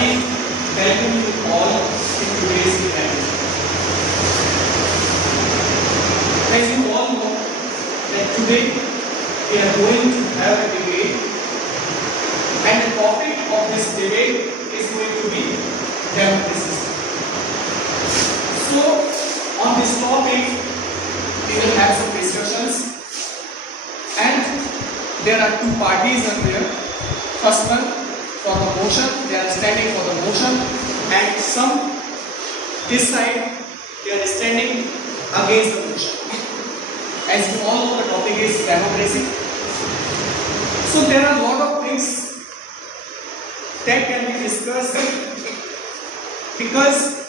welcome you all in today's event. As you all know that today we are going to have a debate, and the topic of this debate is going to be democracy. So on this topic we will have some discussions, and there are two parties are there. First one for the motion, they are standing for the motion, and some this side they are standing against the motion. As you all know, the topic is democracy. So there are a lot of things that can be discussed because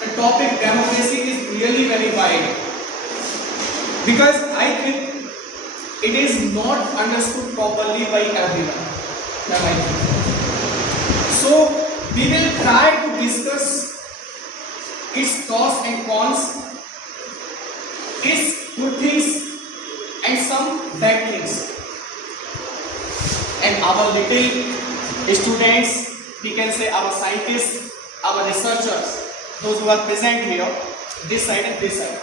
the topic democracy is really very wide. Because I think it is not understood properly by everyone. So we will try to discuss its pros and cons, its good things and some bad things. And our little students, we can say our scientists, our researchers, those who are present here, this side and this side,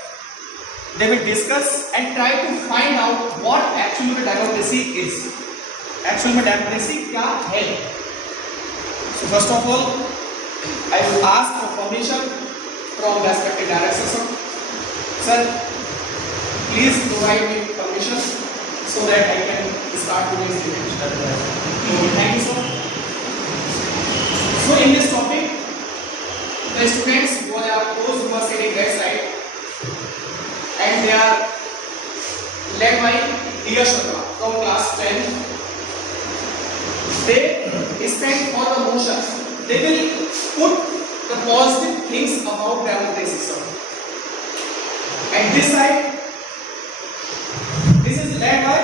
they will discuss and try to find out what actually democracy is. Actually democracy क्या है? So first of all, I will ask for permission from respected director sir. Sir, please provide me permission so that I can start today's debate. Thank you sir. So in this topic, the students who are those who are sitting that side, and they are led by Diya Sharma from class 10. They stand for the motion. They will put the positive things about democracy, sir. And this side, this is led by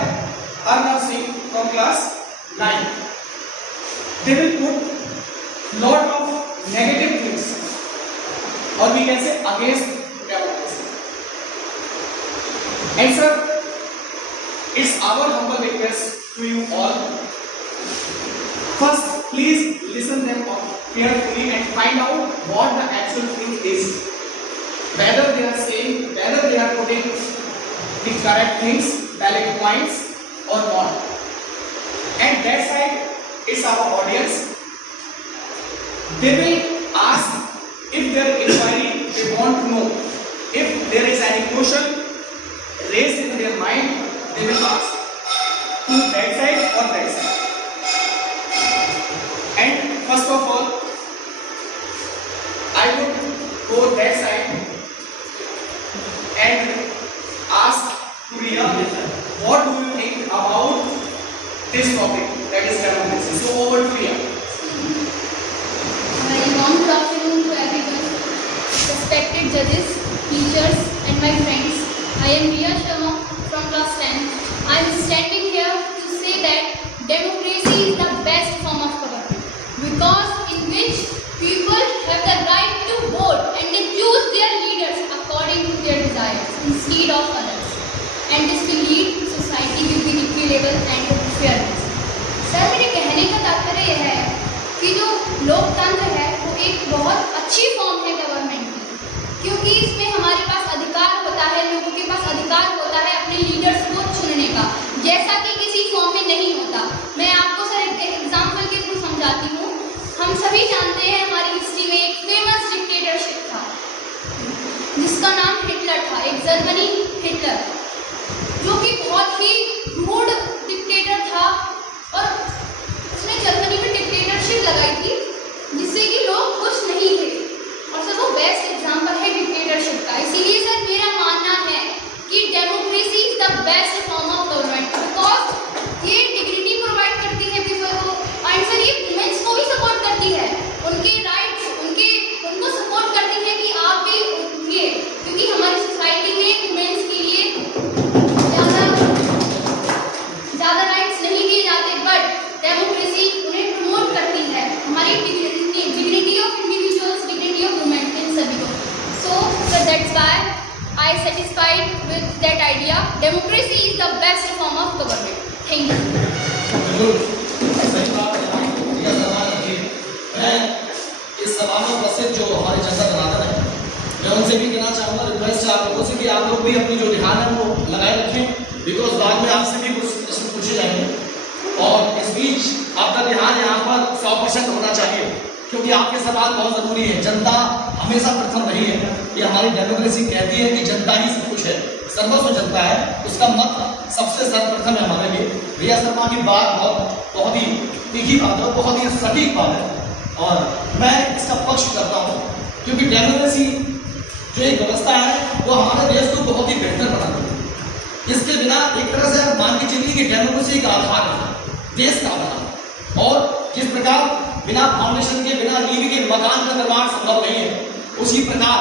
Arnav Singh from class 9. They will put lot of negative things, or we can say against democracy. And sir, it's our humble request to you all. First, please listen them carefully and find out what the actual thing is. Whether they are saying, whether they are putting the correct things, valid points or not. And that side, it's our audience. They will ask if their inquiry, they want to know if there is any question raised in their mind, they will ask to that side or that side. And first of all, I would go that side and ask Priya, what do you think about this topic, that is democracy? So over to Priya. Very warm good afternoon to everyone, respected judges, teachers and my friends. I am Diya Sharma from class 10. I am standing here to say that democracy is the best form of government, because in which people have the right to vote and they choose their leaders according to their desires instead of others, and this will lead to society will be equitable and fairness. Sir, मेरे कहने का तात्पर्य यह है कि जो लोकतंत्र है वो एक बहुत अच्छी फॉर्म है गवर्नमेंट की, क्योंकि इसमें हमारे पास अधिकार होता है, लोगों के पास अधिकार होता है अपने लीडर्स को चुनने का, जैसा कि किसी फॉर्म में नहीं होता। मैं आपको सर एक एग्जाम्पल के थ्रू समझाती हूँ। हम सभी जानते हैं हमारी हिस्ट्री में एक फेमस डिक्टेटरशिप था जिसका नाम हिटलर था, एक जर्मनी हिटलर, जो कि बहुत ही रूड डिक्टेटर था और उसने जर्मनी में डिक्टेटरशिप लगाई थी जिससे कि लोग खुश नहीं थे, और सर वो बेस्ट एग्जाम्पल है डिक्टेटरशिप का। इसीलिए सर मेरा मानना है कि democracy is the best form of government, because ये डिग्निटी प्रोवाइड करती है पीपल को, एंड सर ये वुमेन्स को भी सपोर्ट करती है, उनके राइट्स उनको सपोर्ट करती है कि आप भी उठिए, क्योंकि हमारी सोसाइटी में वुमेन्स के लिए उनसे भी कहना चाहूँगा, रिक्वेस्ट है आप लोगों से कि आप लोग भी अपनी जो ध्यान है वो लगाए रखें, बिकॉज बाद में आपसे भी कुछ प्रश्न पूछे जाएंगे। और इस बीच आपका ध्यान यहाँ पर 100% होना चाहिए, क्योंकि आपके सवाल बहुत ज़रूरी है। जनता हमेशा प्रथम रही है, ये हमारी डेमोक्रेसी कहती है कि जनता ही सब कुछ है, सर्वस्व जनता है, उसका मत सबसे सर्वप्रथम है हमारे लिए। रिया शर्मा की बात बहुत ही तीखी बात है, बहुत ही सटीक बात है, और मैं इसका पक्ष करता हूँ, क्योंकि डेमोक्रेसी जो एक व्यवस्था है वो हमारे देश को बहुत ही बेहतर बनाती है। इसके बिना एक तरह से आप मान के चलिए कि डेमोक्रेसी का आधार है, देश का आधार। और जिस प्रकार बिना फाउंडेशन के, बिना नींव के मकान का निर्माण संभव नहीं है, उसी प्रकार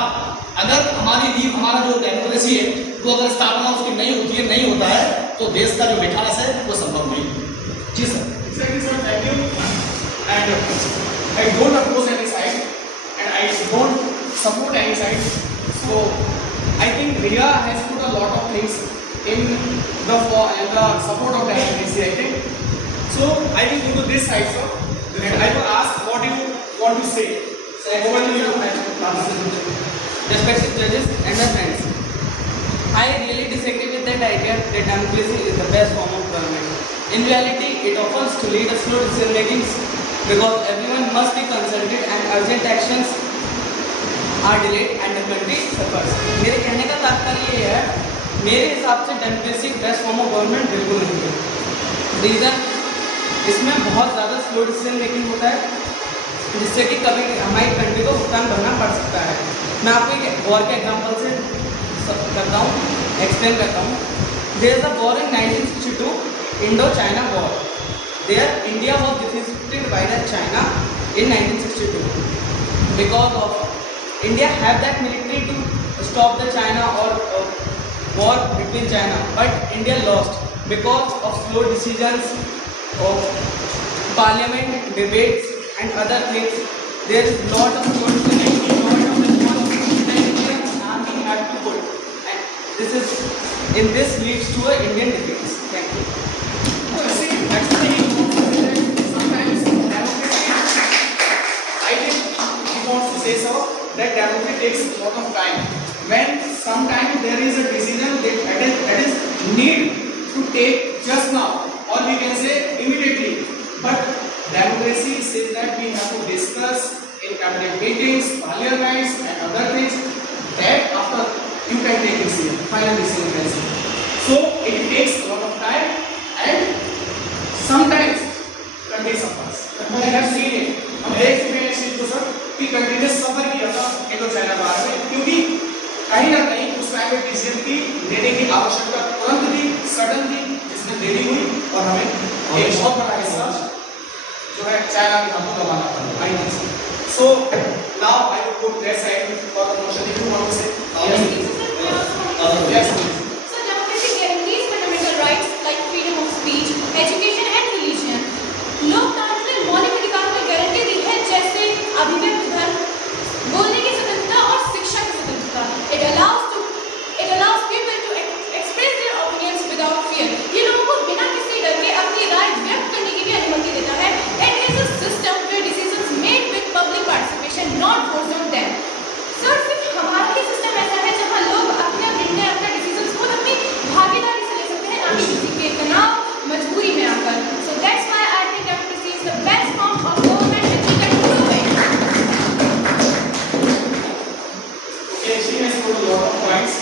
अगर हमारी नींव, हमारा जो डेमोक्रेसी है वो अगर स्थापना उसकी नहीं होती है, नहीं होता है, तो देश का जो मिठास है वो संभव नहीं है। जी sir. Exactly, sir. Thank you. And I don't oppose any side, and I don't support any side. So I think Riya has put a lot of things in the support of democracy, I think. So I will go to this side, sir, and I will ask what you want to say. So over to you. Respected judges and my friends, I really disagree with that idea that democracy is the best form of government. In reality, it offers to lead a slow decision making because everyone must be consulted and urgent actions are delayed and the country suffers. मेरे कहने का तात्पर्य ये है, मेरे हिसाब से democracy best form of government बिल्कुल नहीं है। रीज़न, इसमें बहुत ज़्यादा स्लो डिसीजन मेकिंग होता है, जिससे कि कभी हमारी कंट्री को भुगतान भरना पड़ सकता है। मैं आपको एक वॉर के एग्जांपल से करता हूँ, एक्सप्लेन करता हूँ। There is a war in 1962, Indo China war. There India was defeated by the China in 1962 because of India have that military to stop the China और war between China, but India lost because of slow decisions of parliament debates and other things. There is lot of responsibility, lot of responsibility that Indian army had to put, and this leads to a Indian defeat. Thank you. See, actually, sometimes democracy, I think he wants to say so, that democracy takes a lot of time. When sometimes there is a decision that is need to take just now, or we can say immediately, but democracy says that we have to discuss in cabinet meetings, parliaments and other things, that after you can take decision, final decision you can say. So it takes a lot of time and sometimes country suffers. We have seen it. हम देख चुके हैं इस चीज को sir कि country ने सफर किया था इंडो चाइना वार में, क्योंकि कहीं ना कहीं उस टाइम में डिसीजन की लेने की आवश्यकता तुरंत थी, सडन थी, जिसमें देरी हुई और हमें एक बहुत बड़ा हिस्सा जो है चाइना के हाथों गंवाना पड़ा। I think so now I will put that side for the motion. If you want to say yes please. So democracy guarantees fundamental rights like freedom of speech, education and religion. लोकतंत्र ने मौलिक अधिकारों की guarantee दी है, जैसे अभिव्यक्ति धर्म, बोलने की स्वतंत्रता और शिक्षा की स्वतंत्रता। It allows people to express their opinions without fear. ये लोगों को बिना किसी डर के अपनी राय व्यक्त करने की भी अनुमति देता है। It is a system where decisions made with public participation, not forced on them. Sir, सिर्फ हमारा ही सिस्टम ऐसा है जहाँ लोग अपने निर्णय, अपने डिसीजंस खुद अपनी भागीदारी से ले सकते हैं, ना कि किसी के तनाव, मजबूरी में आकर। So that's why I think democracy is the best form of government and we can prove it. Okay, she has put a lot of points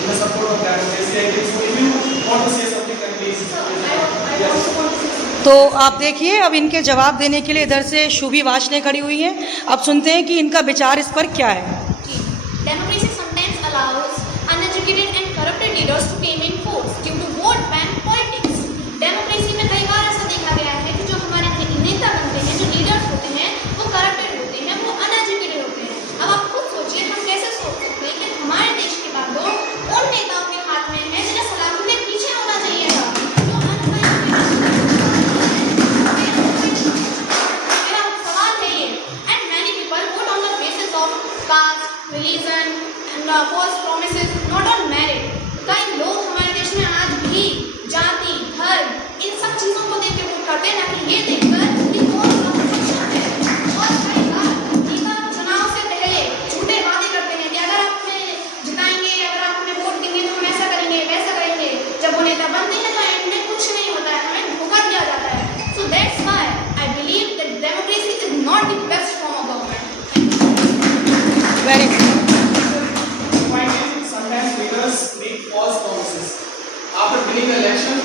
in the support of democracy. I think so. If you want to say something, then please. I also want to say something. तो आप देखिए, अब इनके जवाब देने के लिए इधर से शुभी वाशने खड़ी हुई हैं। अब सुनते हैं कि इनका विचार इस पर क्या है। Democracy sometimes allows uneducated and corrupted leaders to came in force due to vote bank politics. Democracy में कई बार ऐसा देखा गया है कि जो हमारे नेता बनते हैं, जो लीडर्स होते हैं, वो corrupted होते हैं, वो uneducated होते हैं। अब आप खुद सोचिए, हम कैसे सोच सकते हैं कि हमारे देश के बालों उन नेताओं के हाथ में है जिन्हें सलाखों के पीछे होना चाहिए था, जो मेरा सवाल है ये। And many people vote on the basis of caste, religion and false promises, not on merit. कई लोग हमारे देश में आज भी जाति, धर्म, इन सब चीजों को देख के वोट करते हैं, ना कि ये देखकर कि कौन सा अच्छा है। और कई बार नेता चुनाव से पहले झूठे वादे करते हैं कि अगर election,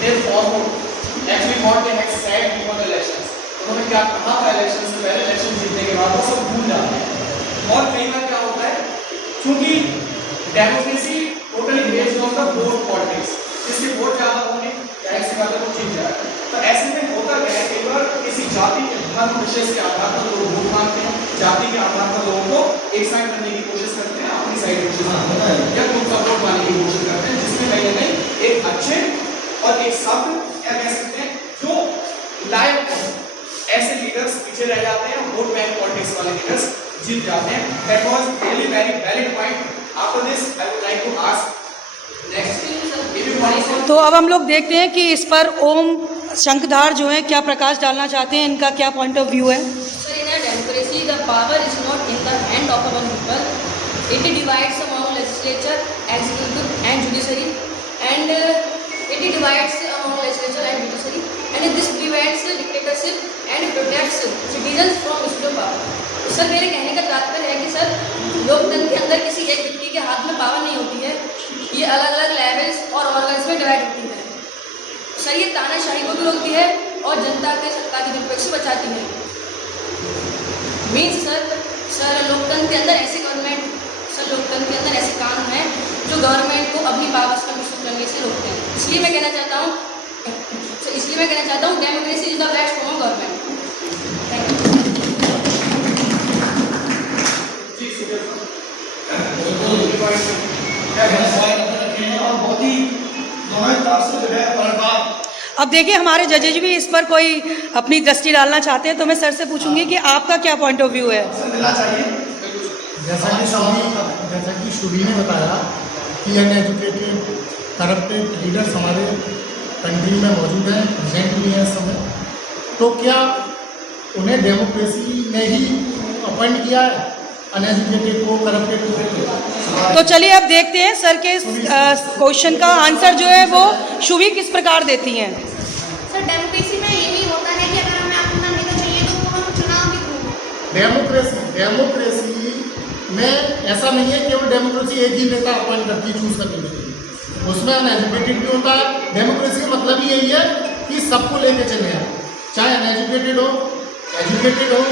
they followed actually what they had said before the elections. उन्होंने क्या कहा था इलेक्शन से पहले, इलेक्शन जीतने के बाद वो सब भूल जाते हैं। और कई बार क्या होता है, क्योंकि democracy totally based on the vote politics, जिसके वोट ज़्यादा होंगे जाहिर सी बात है वो जीत जाएगा। तो ऐसे में होता क्या है, कई बार किसी जाति के धर्म विशेष के आधार पर लोग वोट मांगते हैं, जाति के आधार पर लोगों को एक साइड करने की कोशिश करते हैं, अपनी साइड कोशिश करते हैं या खुद का वोट पाने की कोशिश करते हैं, जिसमें कहीं ना कहीं एक अच्छे और एक शब्द क्या कह सकते हैं जो लायक ऐसे लीडर्स पीछे रह जाते हैं, वोट बैंक पॉलिटिक्स वाले लीडर्स जीत जाते हैं। That was really very valid point. After this I would like to ask next if you want. तो अब हम लोग देखते हैं कि इस पर ओम शंखधार जो है क्या प्रकाश डालना चाहते हैं, इनका क्या पॉइंट ऑफ व्यू है। Sir, in a democracy, the power is not in the hand of our people. It divides among legislature, executive, and judiciary, and and this prevents dictatorship and protects citizens from abuse of power. Sir, मेरे कहने का तात्पर्य है कि sir, लोकतंत्र के अंदर किसी एक व्यक्ति के हाथ में पावर नहीं होती है, ये अलग अलग लेवल्स और ऑर्गन्स में डिवाइड होती है। सर, ये तानाशाही को भी रोकती है और जनता के सत्ता की विपक्ष से बचाती है। मीन्स सर लोकतंत्र के अंदर ऐसे लोकतंत्र के अंदर ऐसे कानून हैं जो गवर्नमेंट को अपनी पावर्स का मिसयूज करने से रोकते हैं। इसलिए मैं कहना चाहता हूँ democracy is the best form of government. Thank you. और बहुत ही दोनों से जो है पलटवार। अब देखिए हमारे जजेज भी इस पर कोई अपनी दृष्टि डालना चाहते हैं, तो मैं सर से पूछूंगी कि आपका क्या पॉइंट ऑफ व्यू है। मिलना चाहिए। जैसा कि शुभी ने बताया कि अनएजुकेटेड करप्टेड लीडर्स हमारे कंट्री में मौजूद हैं, प्रेजेंटली हैं इस समय, तो क्या उन्हें डेमोक्रेसी ने ही अपॉइंट किया है अनएजुकेटेड को, करप्टेड को? तो चलिए अब देखते हैं सर के क्वेश्चन का आंसर जो है वो शुभी किस प्रकार देती हैं। सर, डेमोक्रेसी में यही होता है कि अगर हमें अपना नेता चाहिए तो हम चुनाव के थ्रू। डेमोक्रेसी में ऐसा नहीं है केवल डेमोक्रेसी एक ही नेता अपॉइंट करती है चूज करने के लिए, उसमें अनएजुकेटेड भी होता है। डेमोक्रेसी का मतलब ही यही है कि सबको लेके चले हैं, चाहे अनएजुकेटेड हो एजुकेटेड हो,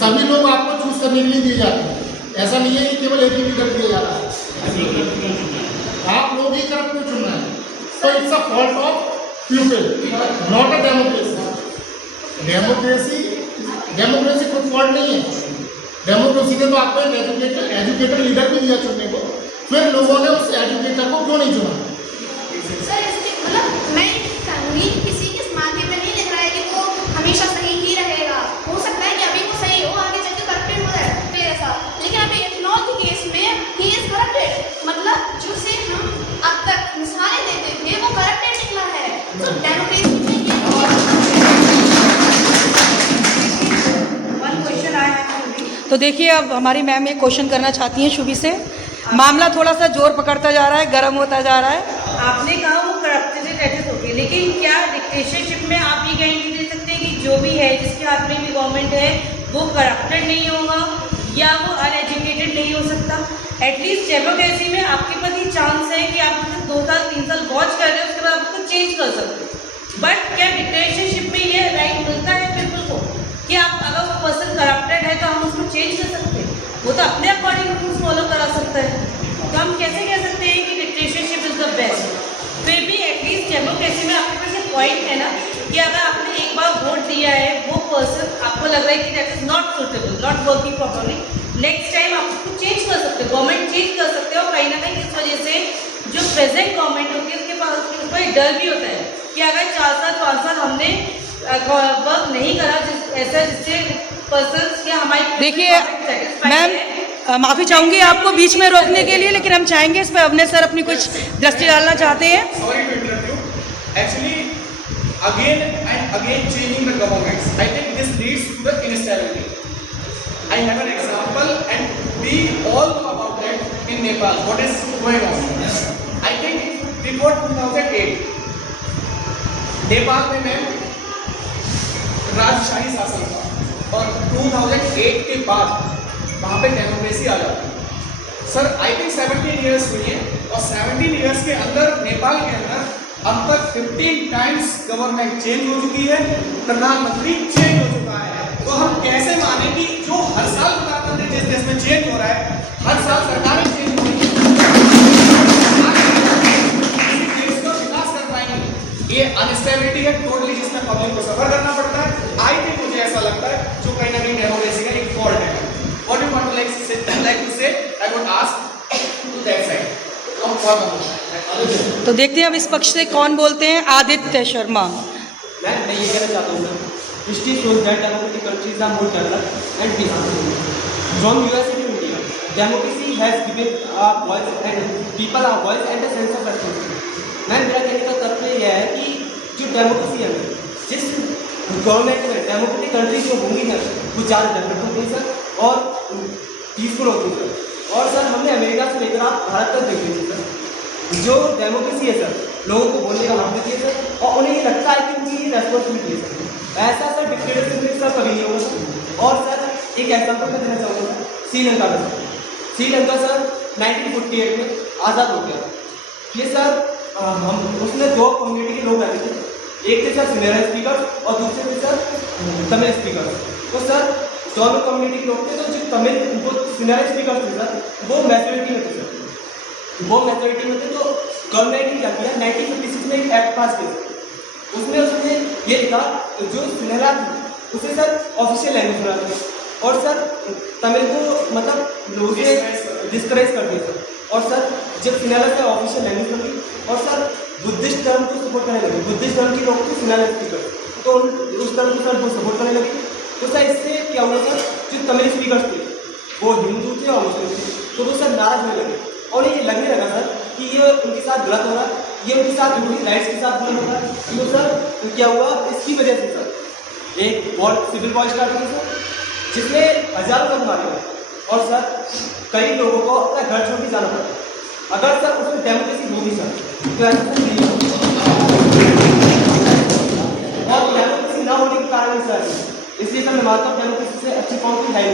सभी लोग आपको चूज करने के लिए दिए जाते हैं। ऐसा नहीं है कि केवल एक ही लीडर दिया जा रहा है, आप लोग ही करप्ट को चुन रहे हैं। तो it's a fault of people, not a democracy कोई फॉल्ट नहीं है। डेमोक्रेसी ने तो आपको एजुकेटेड लीडर भी दिया चुनने को, फिर लोगों ने उस एजुकेटर को क्यों नहीं चुना? सर, इसके मतलब मैं कहूँगी किसी के माध्यम में नहीं लिख रहा है कि वो हमेशा सही ही रहेगा। हो सकता है कि अभी वो सही हो, आगे चल के करप्टेड हो जाए ऐसा, लेकिन अभी इथेनॉल के केस में ही इज करप्टेड, मतलब जो से हम अब तक मिसालें देते थे वो करप्टेड निकला है। तो डेमोक्रेसी में ये तो देखिए अब हमारी मैम एक क्वेश्चन करना चाहती हैं शुभी से। मामला थोड़ा सा जोर पकड़ता जा रहा है, गर्म होता जा रहा है। आपने कहा वो करप्टेड एजेंट होगी, लेकिन क्या डिक्टेटरशिप में आप ये गारंटी दे सकते हैं कि जो भी है जिसके हाथ में भी गवर्नमेंट है वो करप्टेड नहीं होगा या वो अनएजुकेटेड नहीं हो सकता? एटलीस्ट डेमोक्रेसी में आपके पास ये चांस है कि आप 2 साल 3 साल वॉच कर रहे हैं, उसके बाद आप उसको चेंज कर सकते हो। बट क्या डिक्टेटरशिप में ये राइट मिलता है पीपल को कि आप अगर वो पर्सन करप्टेड है तो हम उसको चेंज कर सकते हैं? वो तो अपने अकॉर्डिंग रूल्स फॉलो करा सकता है। तो हम कैसे कह सकते हैं कि डिक्टेटरशिप इज द बेस्ट? फिर भी एटलीस्ट डेमोक्रेसी में आपके पास एक पॉइंट है ना कि अगर आपने एक बार वोट दिया है, वो पर्सन आपको लग रहा है कि that is not suitable, not working properly, next time आप उसको चेंज कर सकते हो, गवर्नमेंट चेंज कर सकते हो। कहीं ना कहीं इस वजह से जो प्रेजेंट गवर्नमेंट होती है उसके पास उसके ऊपर एक डर भी होता है कि अगर 4 साल 5 साल हमने वर्क नहीं करा ऐसा जिससे पर्सन या हमारी देखिए मैम, माफ़ी चाहूँगी आपको बीच में रोकने के लिए, लेकिन हम चाहेंगे इस पर अवने सर अपनी कुछ दृष्टि डालना चाहते हैं। Sorry to interrupt you. Actually, again and again changing the governments. I think this leads to the instability. I have an example, and we all know about that in Nepal. What is going on? I think before 2008, Nepal में ma'am राजशाही शासन था, और 2008 के बाद वहाँ पे democracy आ जाती है। सर आई थिंक 17 ईयर्स हुई है, और 17 ईयर्स के अंदर नेपाल के अंदर अब तक 15 टाइम्स गवर्नमेंट चेंज हो चुकी है, प्रधानमंत्री चेंज हो चुका है, तो हम कैसे माने कि जो हर साल प्रधानमंत्री जिस देश में चेंज हो रहा है, हर साल सरकारें चेंज हो रही है, देश का विकास कर पाएंगे? ये अनस्टेबिलिटी है टोटली, जिसमें पब्लिक को सफर करना पड़ता है। आई थिंक मुझे ऐसा लगता है जो कहीं ना कहीं डेमोक्रेसी का एक फॉल्ट है। What you want to like to say? I would ask to that side. Come forward. तो देखते हैं अब इस पक्ष से कौन बोलते हैं। आदित्य शर्मा। मैं ये कहना चाहता हूँ sir, history shows that democratic countries are more developed and peaceful. From USA to India, democracy has given a voice and people a voice and a sense of responsibility. मैं मेरा कहने का तात्पर्य यह है कि जो डेमोक्रेसी है, जिस गवर्नमेंट में डेमोक्रेटिक कंट्री जो होंगी ना, वो ज़्यादा डेवलप होती है सर और पीसफुल होती है सर। और सर हमने अमेरिका से लेकर आप भारत तक देख लीजिए सर, जो डेमोक्रेसी है सर, लोगों को बोलने का हक देती है सर, और उन्हें ये लगता है कि उनकी रेस्पॉन्सिबिलिटी है सर। ऐसा सर डिक्टेटरशिप में सर कभी नहीं होगा सर। और सर एक एग्जाम्पल मैं देना चाहूँगा सर, श्रीलंका में सर, श्रीलंका सर 1948 में आज़ाद हो गया। ये सर हम उसमें दो कम्युनिटी के लोग रहते थे, एक थे सर सिनेरा स्पीकर और दूसरे थे सर तमिल स्पीकर। तो सर दोनों कम्युनिटी के लोग थे, तो जो तमिल वो सिनेरा स्पीकर थे सर, वो मेजोरिटी में थे सर, वो मेजोरिटी में थे। तो गवर्नमेंट ने क्या किया, 1956 में एक एक्ट पास किया, उसमें उसने ये लिखा जो सुनहरा थी उसे सर ऑफिशियल लैंग्वेज बना दिया, और सर तमिल को मतलब लोगों से डिस्करेज कर दिया सर। और सर जब सुनहरा से ऑफिशियल लैंग्वेज बन गई, और सर बुद्धिस्ट धर्म को सपोर्ट करने लगे, बुद्धिस्ट धर्म के लोग थे सुनहरा स्पीकर, तो उस धर्म को सर वो सपोर्ट करने लगे। तो सर इससे क्या हुआ सर, जो तमिल स्पीकर थे वो हिंदू थे और मुस्लिम थे, तो वो सर नाराज होने लगे, और ये लगने लगा सर कि ये उनके साथ गलत हो रहा है, ये उनके साथ उनकी राइट्स के साथ गलत हो रहा है। तो सर क्या हुआ, इसकी वजह से सर एक वॉर, सिविल वॉर स्टार्ट हुई सर, जिसमें हजारों लोग मारे गए, और सर कई लोगों को अपना घर छोड़ के जाना पड़ा। अगर सर उसमें डेमोक्रेसी होगी सर, तो ऐसा सर नहीं होगा, और डेमोक्रेसी ना होने के कारण सर, इसलिए सर मैं मानता हूँ डेमोक्रेसी से अच्छी कौन सी है।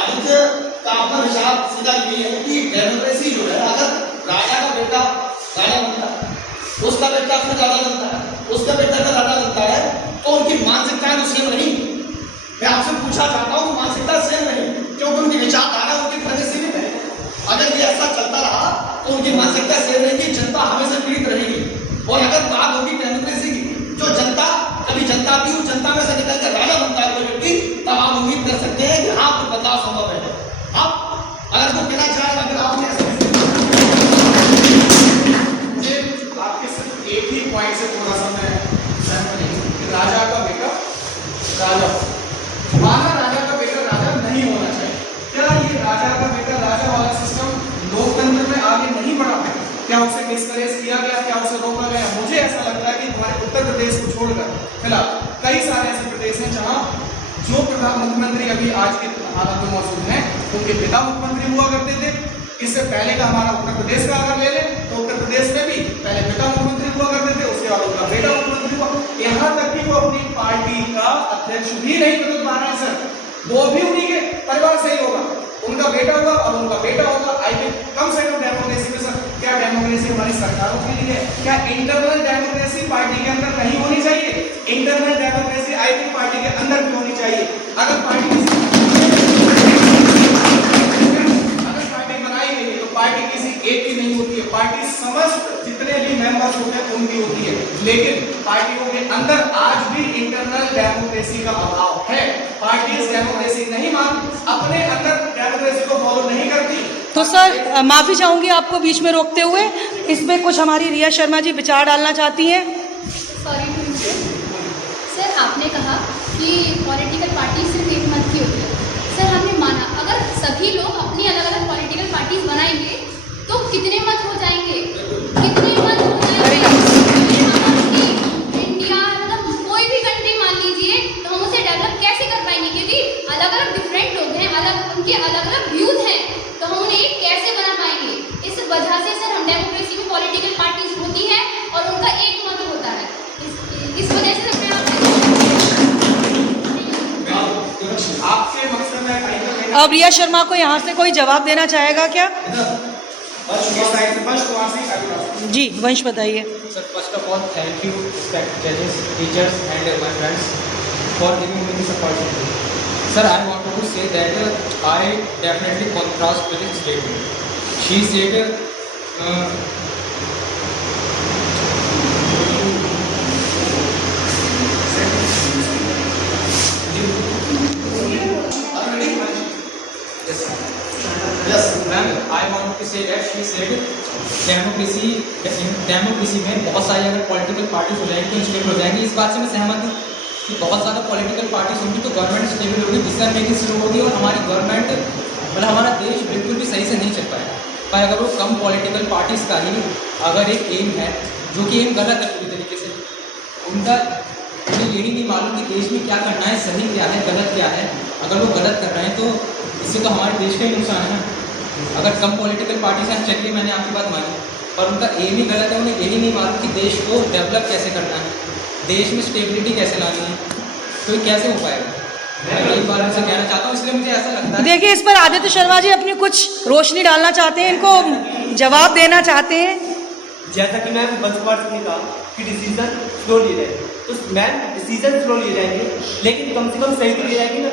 आदित्य का अपना विचार सीधा यही है कि डेमोक्रेसी जो है, अगर राजा का बेटा राजा बनता है, उसका बेटा फिर राजा बनता है, उसका बेटा फिर राजा बनता है, तो उनकी मानसिकता तो सेम नहीं। मैं आपसे पूछा चाहता हूँ, मानसिकता सेम नहीं, क्योंकि उनकी विचारधारा उनकी वजह से भी है। अगर ये ऐसा चलता रहा तो उनकी मानसिकता सेम रहेगी, जनता हमेशा पीड़ित रहेगी। और अगर बात होगी डेमोक्रेसी की, जो जनता कभी जनता भी उस जनता में से निकल कर राजा बनता है कोई व्यक्ति, तब आप उम्मीद कर सकते हैं कि हाँ कोई बदलाव संभव है। आप अगर वो कहना चाहें, अगर आपने मुझे आपके सिर्फ एक ही पॉइंट से थोड़ा सा मैं राजा का बेटा राजा, माना राजा का बेटा राजा नहीं होना चाहिए। क्या ये राजा का बेटा राजा वाला सिस्टम लोकतंत्र में आगे नहीं बढ़ा है? क्या उसे डिस्करेज किया गया, क्या उसे रोका गया? मुझे ऐसा लगता है कि हमारे उत्तर प्रदेश को छोड़कर फिलहाल कई सारे ऐसे प्रदेश हैं जहाँ जो मुख्यमंत्री अभी आज के हालात में मौजूद हैं, उनके पिता मुख्यमंत्री हुआ करते थे। इससे पहले का हमारा उत्तर प्रदेश का अगर ले लें, तो उत्तर प्रदेश में भी पहले पिता मुख्यमंत्री हुआ करते थे, उसके बाद उनका बेटा मुख्यमंत्री हुआ, यहाँ तक कि वो अपनी पार्टी का अध्यक्ष भी नहीं बदल पा रहे हैं सर, वो भी उन्हीं के परिवार से ही होगा, उनका बेटा होगा और उनका बेटा होगा। आई थिंक कम से कम डेमोक्रेसी में सर, क्या डेमोक्रेसी हमारी सरकारों के लिए है? क्या इंटरनल डेमोक्रेसी पार्टी के अंदर नहीं होनी चाहिए? Internal democracy I think party के अंदर भी होनी चाहिए। अगर पार्टी बनाई गई है तो पार्टी किसी एक की नहीं होती है, पार्टी समस्त जितने भी मेंबर्स होते हैं उनकी होती है। लेकिन पार्टियों के अंदर आज भी इंटरनल डेमोक्रेसी का अभाव है। पार्टी डेमोक्रेसी नहीं मानती, अपने अंदर डेमोक्रेसी को फॉलो नहीं करती। तो सर माफ़ी चाहूँगी आपको बीच में रोकते हुए, इसमें कुछ हमारी रिया शर्मा जी विचार डालना चाहती हैं। Sorry to interrupt. सर आपने कहा कि पॉलिटिकल पार्टी सिर्फ एक मत की होती है। सर हमने माना अगर सभी लोग अपनी अलग अलग पॉलिटिकल पार्टीज बनाएंगे तो कितने मत हो जाएंगे, कितने मत हो जाएंगे। इंडिया मतलब कोई भी कंट्री मान लीजिए, तो हम उसे डेवलप कैसे कर पाएंगे? क्योंकि अलग अलग डिफरेंट लोग हैं, अलग उनके अलग अलग व्यूज हैं, तो हम उन्हें एक कैसे बना पाएंगे? इस वजह से सर हम डेमोक्रेसी में पॉलिटिकल पार्टीज होती है और उनका एक मत होता है। इस वजह से आपके मकसद में अब रिया शर्मा को यहाँ से कोई जवाब देना चाहेगा क्या? इस साइड से वंश कुमार सिंह अभी जी वंश बताइए। Sir, first of all, thank you, respect judges, teachers, and my friends for giving me this opportunity. Sir, I wanted to say that I definitely contrast with this statement. She said, yes ma'am, I wanted to say that she said democracy में बहुत सारी अगर political parties हो जाएंगी तो instable हो जाएंगी। इस बात से मैं सहमत हूँ कि बहुत ज़्यादा पॉलिटिकल पार्टीज होंगी तो गवर्नमेंट स्टेबल होगी, डिसीजन मेकिंग स्लो होगी और हमारी गवर्नमेंट मतलब हमारा देश बिल्कुल भी सही से नहीं चल पाएगा। पर अगर वो कम पॉलिटिकल पार्टीज़ का ही अगर एक एम है जो कि एम गलत है पूरी तरीके से, उनका उन्हें ये नहीं मालूम कि देश में क्या करना है, सही क्या है, गलत क्या है। अगर वो गलत कर रहे हैं तो इससे तो हमारे देश का ही नुकसान है। अगर कम पॉलिटिकल पार्टीज हैं, चलिए मैंने आपकी बात मानी, पर उनका एम ही गलत है। उन्हें यही नहीं मालूम कि देश को डेवलप कैसे करना है, देश में स्टेबिलिटी कैसे लानी है, तो ये कैसे हो पाएगा। मैं एक बार उनसे कहना चाहता हूँ, इसलिए मुझे ऐसा लगता है। देखिए इस पर आदित्य शर्मा जी अपनी कुछ रोशनी डालना चाहते हैं, इनको जवाब देना चाहते हैं। जैसा कि मैम वंश कुमार सिंह ने कहा कि डिसीजन स्लो लिए जाए, तो मैम डिसीजन स्लो लिए जाएंगे लेकिन कम से कम सही तो लिए जाएंगे ना।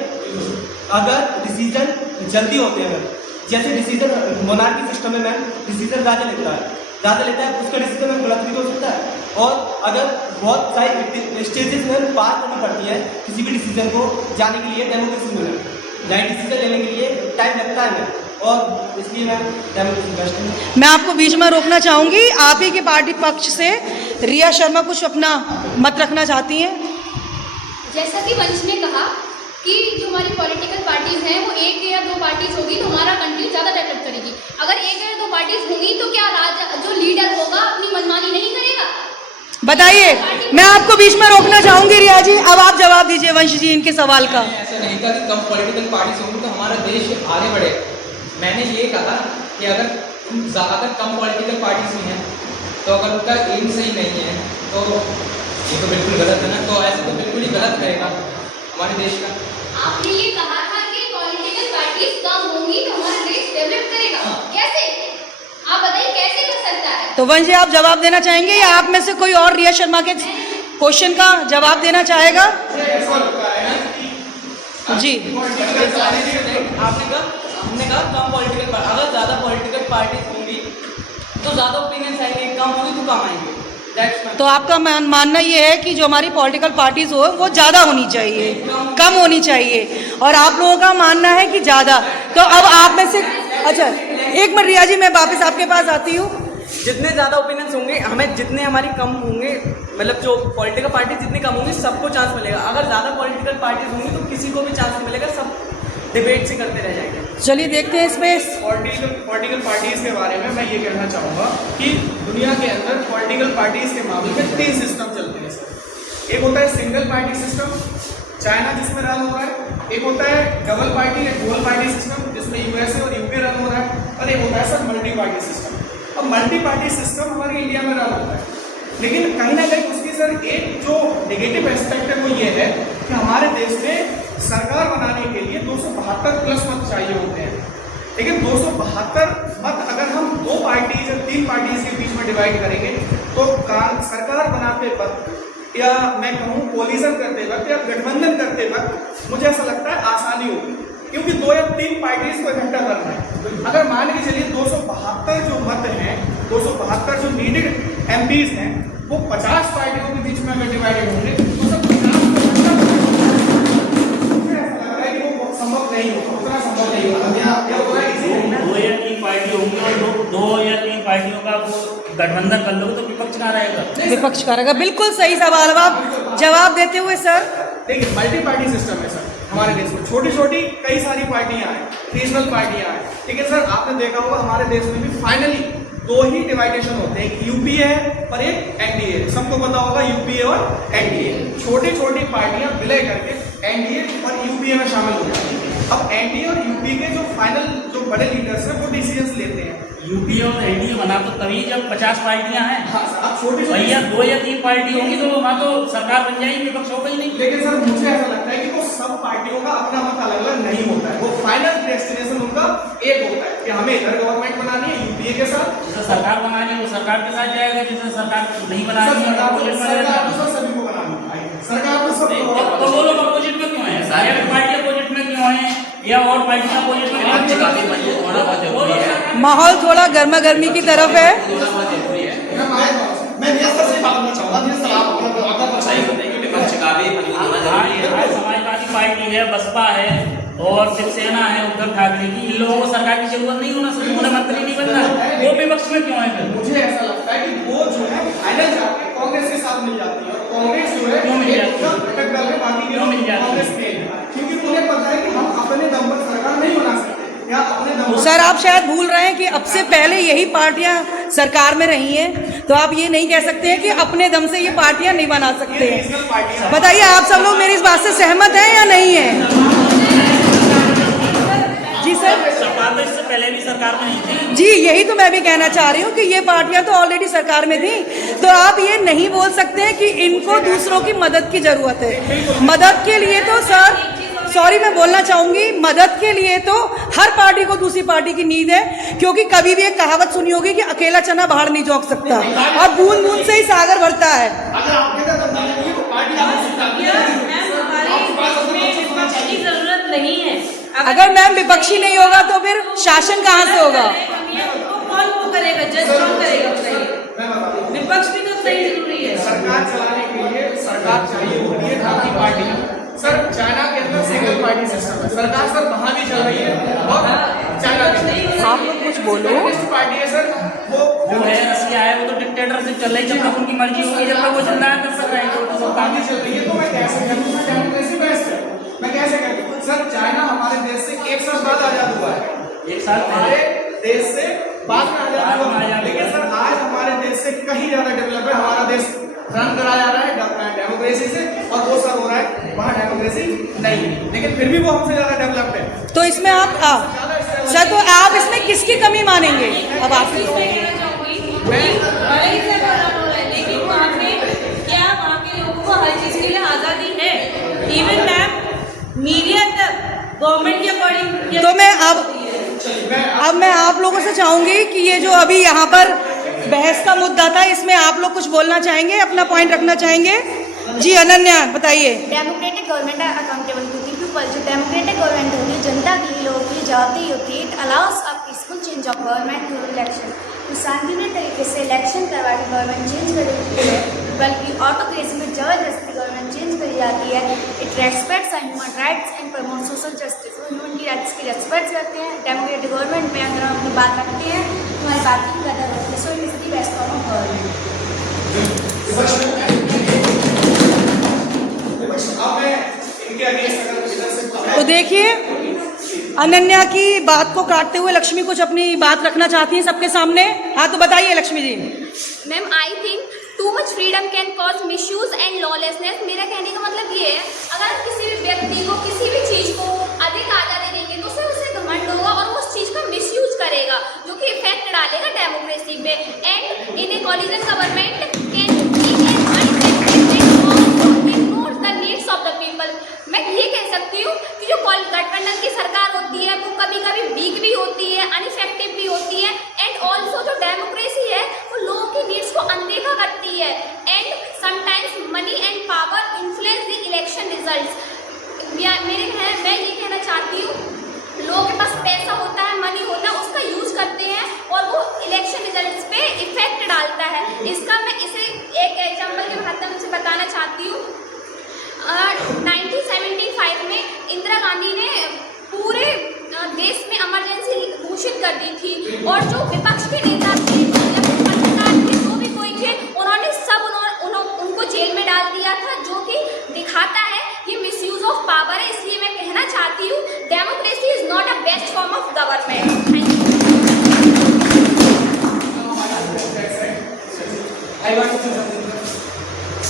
अगर डिसीजन जल्दी होते हैं, जैसे डिसीजन मोनार्की सिस्टम में मैम डिसीजन राजा लेता है, उसका डिसीजन गलत भी हो सकता है। और अगर बहुत सारी स्टेजेस में पार करनी पड़ती है किसी भी डिसीजन को जाने के लिए, डेमोक्रेसी में राइट डिसीजन लेने के लिए टाइम लगता है मैम, और इसलिए मैम डेमोक्रेसी बेस्ट है। मैं आपको बीच में रोकना चाहूँगी, आप ही के पार्टी पक्ष से रिया शर्मा कुछ अपना मत रखना चाहती हैं। जैसा कि वंश ने कहा कि जो हमारी पॉलिटिकल पार्टीज हैं वो एक या दो पार्टीज होगी तो हमारा कंट्री ज़्यादा डेवलप करेगी। अगर एक या दो पार्टीज होंगी तो क्या राजा जो लीडर होगा अपनी मनमानी नहीं करेगा? बताइए, मैं आपको बीच में रोकना चाहूँगी रिया जी, अब आप जवाब दीजिए वंश जी इनके सवाल का। ऐसा नहीं था कि कम पॉलिटिकल पार्टीज होंगी तो हमारा देश आगे बढ़ेगा। मैंने ये कहा कि अगर कम पॉलिटिकल पार्टीज में हैं तो अगर उनका एम सही नहीं है तो ये तो बिल्कुल गलत है ना, तो ऐसे तो बिल्कुल ही गलत रहेगा हमारे देश का। आपने ये कहा था कि पॉलिटिकल पार्टीज कम होंगी तो हमारा देश डेवलप करेगा, कैसे? आप बताइए कैसे कर सकता है? तो वंश जी आप जवाब देना चाहेंगे या आप में से कोई और रिया शर्मा के क्वेश्चन का जवाब देना चाहेगा? जी हमने कहा कम पॉलिटिकल, अगर ज़्यादा पॉलिटिकल पार्टीज होंगी तो ज़्यादा ओपिनियंस आएंगे, कम होगी तो कम आएंगे। तो आपका मानना ये है कि जो हमारी पॉलिटिकल पार्टीज हो वो ज़्यादा होनी चाहिए, कम होनी चाहिए, और आप लोगों का मानना है कि ज़्यादा। तो अब आप में से अच्छा एक मिनट रिया जी, मैं वापस आपके पास आती हूँ। जितने ज़्यादा ओपिनियंस होंगे, हमें जितने हमारी कम होंगे, मतलब जो पॉलिटिकल पार्टी जितनी कम होंगी सबको चांस मिलेगा। अगर ज़्यादा पॉलिटिकल पार्टीज होंगी तो किसी को भी चांस नहीं मिलेगा, सब डिबेट से करते रह जाएंगे। चलिए देखते हैं इसमें पॉलिटिकल पार्टीज के बारे में मैं ये कहना चाहूँगा कि दुनिया के अंदर पॉलिटिकल पार्टीज के मामले में 3 सिस्टम चलते हैं सर। एक होता है सिंगल पार्टी सिस्टम, चाइना जिसमें रन हो रहा है। एक होता है डबल पार्टी या डुअल पार्टी सिस्टम जिसमें यूएसए और यूके रन हो रहा है। और एक होता है सर मल्टी पार्टी सिस्टम। अब मल्टी पार्टी सिस्टम हमारे इंडिया में रन होता है, लेकिन कहीं ना कहीं उसकी सर एक जो नेगेटिव एस्पेक्ट है वो ये है कि हमारे देश में सरकार बनाने के लिए 272 प्लस मत चाहिए होते हैं। लेकिन 272 मत अगर हम 2 पार्टीज या 3 पार्टीज के बीच में डिवाइड करेंगे तो सरकार बनाते वक्त या मैं कहूँ कोलिजन करते वक्त या गठबंधन करते वक्त मुझे ऐसा लगता है आसानी होगी, क्योंकि 2 या 3 पार्टीज को इकट्ठा करना है। अगर मान के चलिए 272 जो मत हैं, 272 जो नीडेड एमपीज हैं, वो 50 पार्टियों के बीच में अगर डिवाइडेड होंगे तो सब 50 मुझे ऐसा लग रहा है कि वो संभव नहीं होगा, उतना संभव नहीं होगा। 2 या 3 पार्टी होंगी और 2 या 3 पार्टियों का वो गठबंधन कर लोगे तो विपक्ष कहाँ रहेगा? विपक्ष का रहेगा। बिल्कुल सही सवाल, आप जवाब देते हुए सर। देखिए मल्टी पार्टी सिस्टम है सर हमारे देश में, छोटी छोटी कई सारी पार्टियां हैं, रीजनल पार्टियां हैं। लेकिन सर आपने देखा होगा हमारे देश में भी फाइनली 2 ही डिवाइडेशन होते हैं, एक यूपीए है और एक एनडीए। सबको पता होगा यूपीए और एनडीए। छोटी छोटी पार्टियां विलय करके एनडीए और यूपीए में शामिल हो जाती हैं। अब एनडीए और यूपीए के जो फाइनल जो बड़े लीडर्स हैं वो डिसीजंस लेते हैं। यूपीए और एनडीए बना तो तभी जब 50 पार्टियां हैं। हाँ अब छोटी भैया 2 या 3 पार्टी होंगी तो वहाँ तो सरकार बन जाएगी, विपक्ष होगा ही नहीं। लेकिन सर मुझे ऐसा लगता है कि वो सब पार्टियों का अपना मत अलग अलग नहीं होता है, वो फाइनल डेस्टिनेशन उनका एक होता है कि हमें इधर गवर्नमेंट बनानी है यूपीए के साथ, जैसे सरकार बनानी है वो सरकार के साथ जाएगा, जैसे सरकार नहीं बनानी है सरकार opposite में जाएगा। तो सभी को बनानी है, सरकार तो सब तो वो लोग अपोजिट में क्यों है? सारे पार्टी अपोजिट में क्यों है या और पार्टी अपोजिट में क्यों है? माहौल थोड़ा गर्मा गर्मी की तरफ है। मैं नियस्तर से बात करना चाहूँगा, नियस्तर आप अपना बताइए कि विपक्ष का भी आज समाजवादी पार्टी है, बसपा है और शिवसेना है उद्धव ठाकरे की, इन लोगों को सरकार की जरूरत नहीं होना चाहिए, उन्हें मंत्री नहीं बनना, वो विपक्ष में क्यों है फिर? मुझे ऐसा लगता है कि वो जो है फाइनल जाके कांग्रेस के साथ मिल जाती है, और कांग्रेस जो है क्यों मिल जाती है? घटक दल है, बाकी क्यों मिल जाती है? कांग्रेस में है, क्योंकि उन्हें पता है कि हम अपने दम पर सरकार नहीं बना सकते या अपने दम पर। सर आप शायद भूल रहे हैं कि अब से पहले यही पार्टियां सरकार में रही हैं, तो आप ये नहीं कह सकते हैं कि अपने दम से ये पार्टियां नहीं बना सकते हैं। बताइए आप सब लोग मेरी इस बात से सहमत हैं या नहीं है? जी सर। सपा तो इससे पहले भी सरकार में नहीं थी। जी यही तो मैं भी कहना चाह रही हूँ कि ये पार्टियां तो ऑलरेडी सरकार में थी, तो आप ये नहीं बोल सकते हैं कि इनको दूसरों की मदद की जरूरत है। मदद के लिए तो सर सॉरी मैं बोलना चाहूंगी, मदद के लिए तो हर पार्टी को दूसरी पार्टी की नीड है, क्योंकि कभी भी एक कहावत सुनी होगी कि अकेला चना बाहर नहीं झोंक सकता, और बूंद बूंद से ही सागर भरता है। अगर आपके अंदर दमदार नहीं है तो पार्टी आपको सिखाती है। जरूरत नहीं है। अगर मैम विपक्षी नहीं होगा तो फिर शासन कहाँ से होगा? कौन वो करेगा? जज कौन करेगा? बताइए। विपक्ष भी तो सही जरूरी है। सरकार चलाने के लिए सरकार चाहिए होती है आपकी पार्टी। सर चाइना के अंदर सिंगल पार्टी सिस्टम है, सरकार सर वहाँ भी चल रही है, और चाइना के आप लोग कुछ बोलो। पार्टी है सर, वो है रसिया है, वो तो डिक्टेटरशिप चल रही है, जब तक उनकी मर्जी होगी, जब तक वो चल रहा है तब तक रहेंगे, तो सब पार्टी चल रही है। तो मैं कैसे कहूँ डेमोक्रेसी बेस्ट है, मैं कैसे कहूँ सर चाइना हमारे देश से 1 साल बाद आजाद हुआ है, 1 साल हमारे देश से बाद में आजाद हुआ है, लेकिन सर आज हमारे देश से कहीं ज्यादा डेवलप है, हमारा देश रन करा जा रहा है डेमोक्रेसी से, और वो सब हो रहा है वहाँ डेमोक्रेसी नहीं है, लेकिन फिर भी वो हमसे ज्यादा डेवलप्ड है। तो इसमें आप सर तो आप इसमें किसकी कमी मानेंगे? अब आप लेकिन वहाँ पे क्या वहाँ के लोगों को हर चीज के लिए आजादी है? इवन मैम मीडिया तक गवर्नमेंट के अकॉर्डिंग। तो मैं अब मैं आप लोगों से चाहूंगी कि ये जो अभी यहाँ पर बहस का मुद्दा था, इसमें आप लोग कुछ बोलना चाहेंगे, अपना पॉइंट रखना चाहेंगे? जी अनन्या बताइए। डेमोक्रेटिक गवर्नमेंट है अकाउंटेबल टू द पीपल। जो डेमोक्रेटिक गवर्नमेंट होती है जनता की, लोगों की जवाबदेही होती है। It allow us a peaceful change of government through election. तो शांतिपूर्ण तरीके से इलेक्शन करवा के गवर्नमेंट चेंज करी है, बल्कि ऑटोक्रेसी में जबरदस्ती गवर्नमेंट चेंज करी जाती है। It respects human rights and promote social justice. वो ह्यूमन की राइट्स की रेस्पेक्ट करते हैं। डेमोक्रेटिक गवर्नमेंट में अगर हम अपनी बात रखते हैं तो हमारी बात की कदर होती है। So it is the best form of government. तो देखिए अनन्या की बात को काटते हुए लक्ष्मी कुछ अपनी बात रखना चाहती हैं सबके सामने। हाँ तो बताइए Lakshmi ji. Ma'am I think too much freedom can cause misuse and lawlessness. मेरा कहने का मतलब ये है, अगर किसी भी व्यक्ति को किसी भी चीज़ को अधिक आज़ादी देंगे तो उसे घमंड होगा और वो उस चीज़ का मिसयूज करेगा, जो कि इफेक्ट डालेगा डेमोक्रेसी पे। And in A collision government can ignore the needs of the people. मैं ये कह सकती हूँ कि जो गठबंधन की सरकार होती है वो कभी कभी वीक भी होती है, अनइफेक्टिव भी होती है, एंड ऑल्सो जो डेमोक्रेसी है वो लोगों की नीड्स को अनदेखा करती है। And sometimes money and power influence the election results. मैं ये कहना चाहती हूँ, लोगों के पास पैसा होता है, मनी होता है, उसका यूज करते हैं और वो इलेक्शन रिजल्ट्स पे इफेक्ट डालता है। इसका मैं इसे एक एग्जाम्पल के माध्यम से बताना चाहती हूँ। 1975 में इंदिरा गांधी ने पूरे देश में इमरजेंसी घोषित कर दी थी, और जो विपक्ष के नेता थे, पत्रकार थे, जो भी कोई थे, उन्होंने उनको जेल में डाल दिया था, जो कि दिखाता है ये मिसयूज ऑफ पावर है। इसलिए मैं कहना चाहती हूँ democracy is not a best form of government.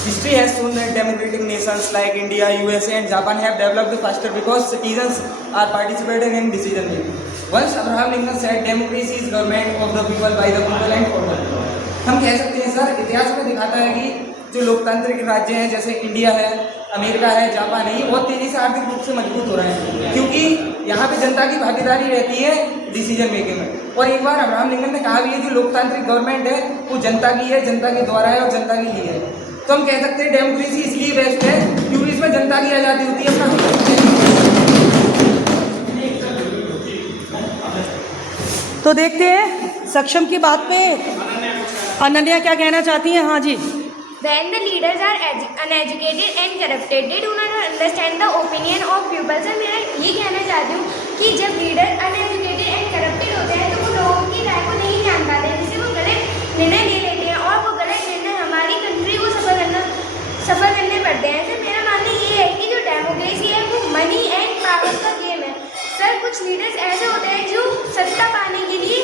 History has shown that democratic nations like India, USA and Japan have developed faster because citizens are participating in decision making. Once Abraham Lincoln said, democracy is government of the people, by the people and for the people. हम कह सकते हैं sir, इतिहास में दिखाता है कि जो लोकतांत्रिक राज्य हैं जैसे इंडिया है, अमेरिका है, जापान है, ये बहुत तेज़ी से आर्थिक रूप से मजबूत हो रहे हैं, क्योंकि यहाँ पे जनता की भागीदारी रहती है डिसीजन मेकिंग में। और एक बार अब्राहम लिंकन ने कहा भी है, जो लोकतांत्रिक गवर्नमेंट है वो जनता की है, जनता के द्वारा है और जनता के लिए है। तो हम कह सकते हैं डेमोक्रेसी इसलिए बेस्ट है क्योंकि इसमें जनता की आज़ादी होती है अपना। तो देखते हैं सक्षम की बात पे अनन्या क्या कहना चाहती हैं। हाँ जी। When the leaders are uneducated and corrupted, they do not understand the opinion of people. Sir मैं ये कहना चाहती हूँ कि जब लीडर अनएजुकेटेड एंड करप्टेड होते हैं तो वो लोगों की राय को नहीं जान पाते हैं, जिससे वो गलत निर्णय ले लेते हैं और वो गलत निर्णय हमारी कंट्री को सफर करने पड़ते हैं। सर मेरा मानना ये है कि जो डेमोक्रेसी है वो मनी एंड पावर का गेम है। सर कुछ लीडर्स ऐसे होते हैं जो सत्ता पाने के लिए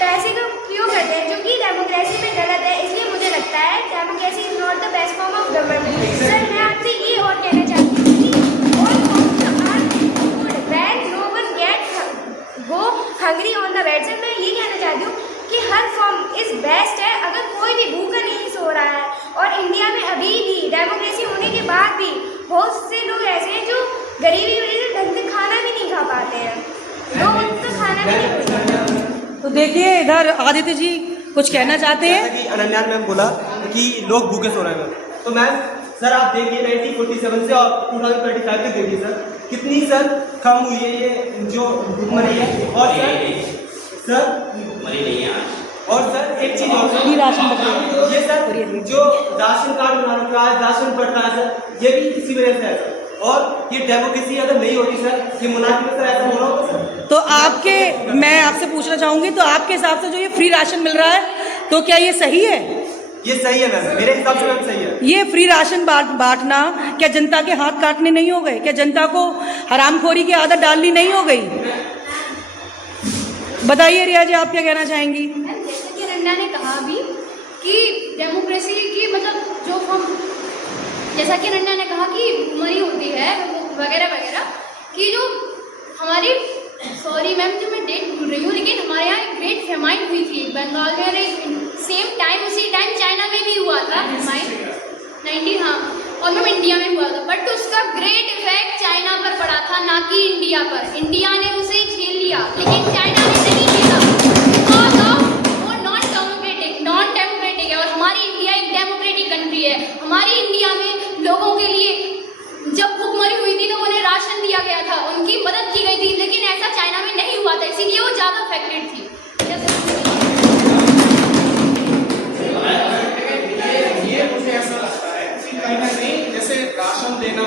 पैसे का उपयोग करते हैं, जो कि डेमोक्रेसी में गलत है। इसलिए मुझे लगता है democracy is not the best form of government. Sir मैं आपसे ये और कहना चाहती हूँ कि all forms are good when no one gets go hungry on the bed। Sir मैं ये कहना चाहती हूँ कि हर फॉर्म इज बेस्ट है अगर कोई भी भूखा नहीं सो रहा है। और इंडिया में अभी भी डेमोक्रेसी होने के बाद भी बहुत से लोग ऐसे हैं जो गरीबी की वजह से ढंग से खाना भी नहीं खा पाते हैं, लोग उनका खाना भी नहीं मिल पाता। तो देखिए इधर आदित्य जी कुछ कहना चाहते हैं। जैसा कि अनन्या मैम बोला कि लोग भूखे सो रहे हैं, तो मैम सर आप देखिए 1947 से और 2025 तक देखिए सर कितनी सर कम हुई है ये जो भूखमरी है। और सर और सर एक चीज और सर, ये सर जो राशन कार्ड बनाने का राशन पड़ रहा है सर, ये भी इसी वजह से है सर। और ये डेमोक्रेसी अगर नहीं होती सर, ये मुनाफी में सर ऐसा हो रहा होगा सर। तो आपके मैं आपसे पूछना चाहूंगी, तो आपके हिसाब से जो ये फ्री राशन मिल रहा है तो क्या ये सही है? ये सही है मैम, मेरे हिसाब से मैम सही है। ये फ्री राशन बांटना क्या जनता के हाथ काटने नहीं हो गए? क्या जनता को हरामखोरी की आदत डालनी नहीं हो गई? बताइए रिया जी, आप क्या कहना चाहेंगी? जैसे कि रंडा ने कहा भी कि डेमोक्रेसी की मतलब जो हम जैसा कि रंडा ने कहा कि भूखमरी होती है वगैरह वगैरह कि जो हमारी सॉरी मैम जो मैं डेट भूल रही हूँ, लेकिन हमारे यहाँ एक ग्रेट फेमाइन हुई थी बंगाल में, सेम टाइम उसी टाइम चाइना में भी हुआ था फेमाइन 90 हाँ, और मैम इंडिया में हुआ था, बट उसका ग्रेट इफेक्ट चाइना पर पड़ा था ना कि इंडिया पर। इंडिया ने उसे झेल लिया लेकिन चाइना ने नहीं झेला बिकॉज ऑफ वो नॉन डेमोक्रेटिक है। और हमारी इंडिया एक डेमोक्रेटिक कंट्री है। हमारी इंडिया में लोगों के लिए जब भूखमरी हुई थी तो उन्हें राशन दिया गया था, उनकी मदद की गई थी, लेकिन ऐसा चाइना में नहीं हुआ था, इसीलिए वो ज़्यादा अफेक्टेड थी। ये मुझे ऐसा लगता है कि कहीं ना कहीं जैसे राशन देना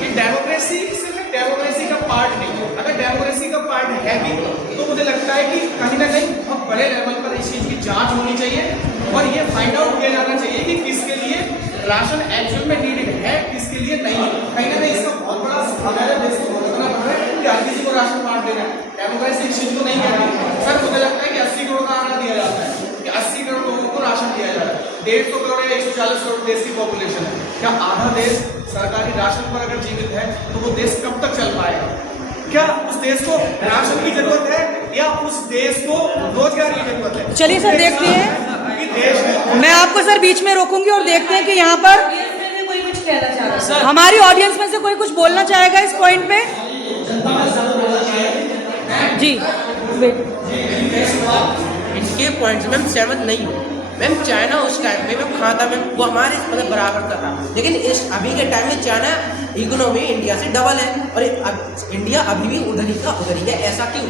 ये डेमोक्रेसी सिर्फ एक डेमोक्रेसी का पार्ट नहीं है। अगर डेमोक्रेसी का पार्ट है भी तो मुझे लगता है कि कहीं ना कहीं बहुत बड़े लेवल पर इस चीज़ की जांच होनी चाहिए और ये फाइंड आउट किया जाना चाहिए कि किसके लिए राशन एक्चुअल में नीडेड है, किसके लिए नहीं है। कहीं ना कहीं इसका बहुत बड़ा हमारे देश को भुगतना पड़ रहा है कि हर किसी को राशन बांट देना है। डेमोक्रेसी इस चीज़ को नहीं कहती। सर मुझे लगता है कि 80 करोड़ का आंकड़ा दिया जाता है कि 80 करोड़ लोगों को राशन दिया जा रहा है। 150 करोड़ या 140 करोड़ देश की पॉपुलेशन है। क्या आधा देश सरकारी राशन पर अगर जीवित है तो वो देश कब तक चल पाएगा? क्या उस देश को राशन की जरूरत है या उस देश को रोजगार की जरूरत है? चलिए सर देखते हैं, मैं आपको सर बीच में रोकूंगी और देखते हैं कि यहाँ पर कोई कुछ कहना चाह रहा है। हमारी ऑडियंस में से कोई कुछ बोलना चाहेगा इस पॉइंट पे? जी इसके पॉइंट से मैम सहमत नहीं हूँ। मैम चाइना उस टाइम में मैम खाता मैम वो हमारे मतलब बराबर का था, लेकिन इस अभी के टाइम में चाइना इकोनॉमी इंडिया से डबल है और इंडिया अभी भी उधर ही है। ऐसा क्यों?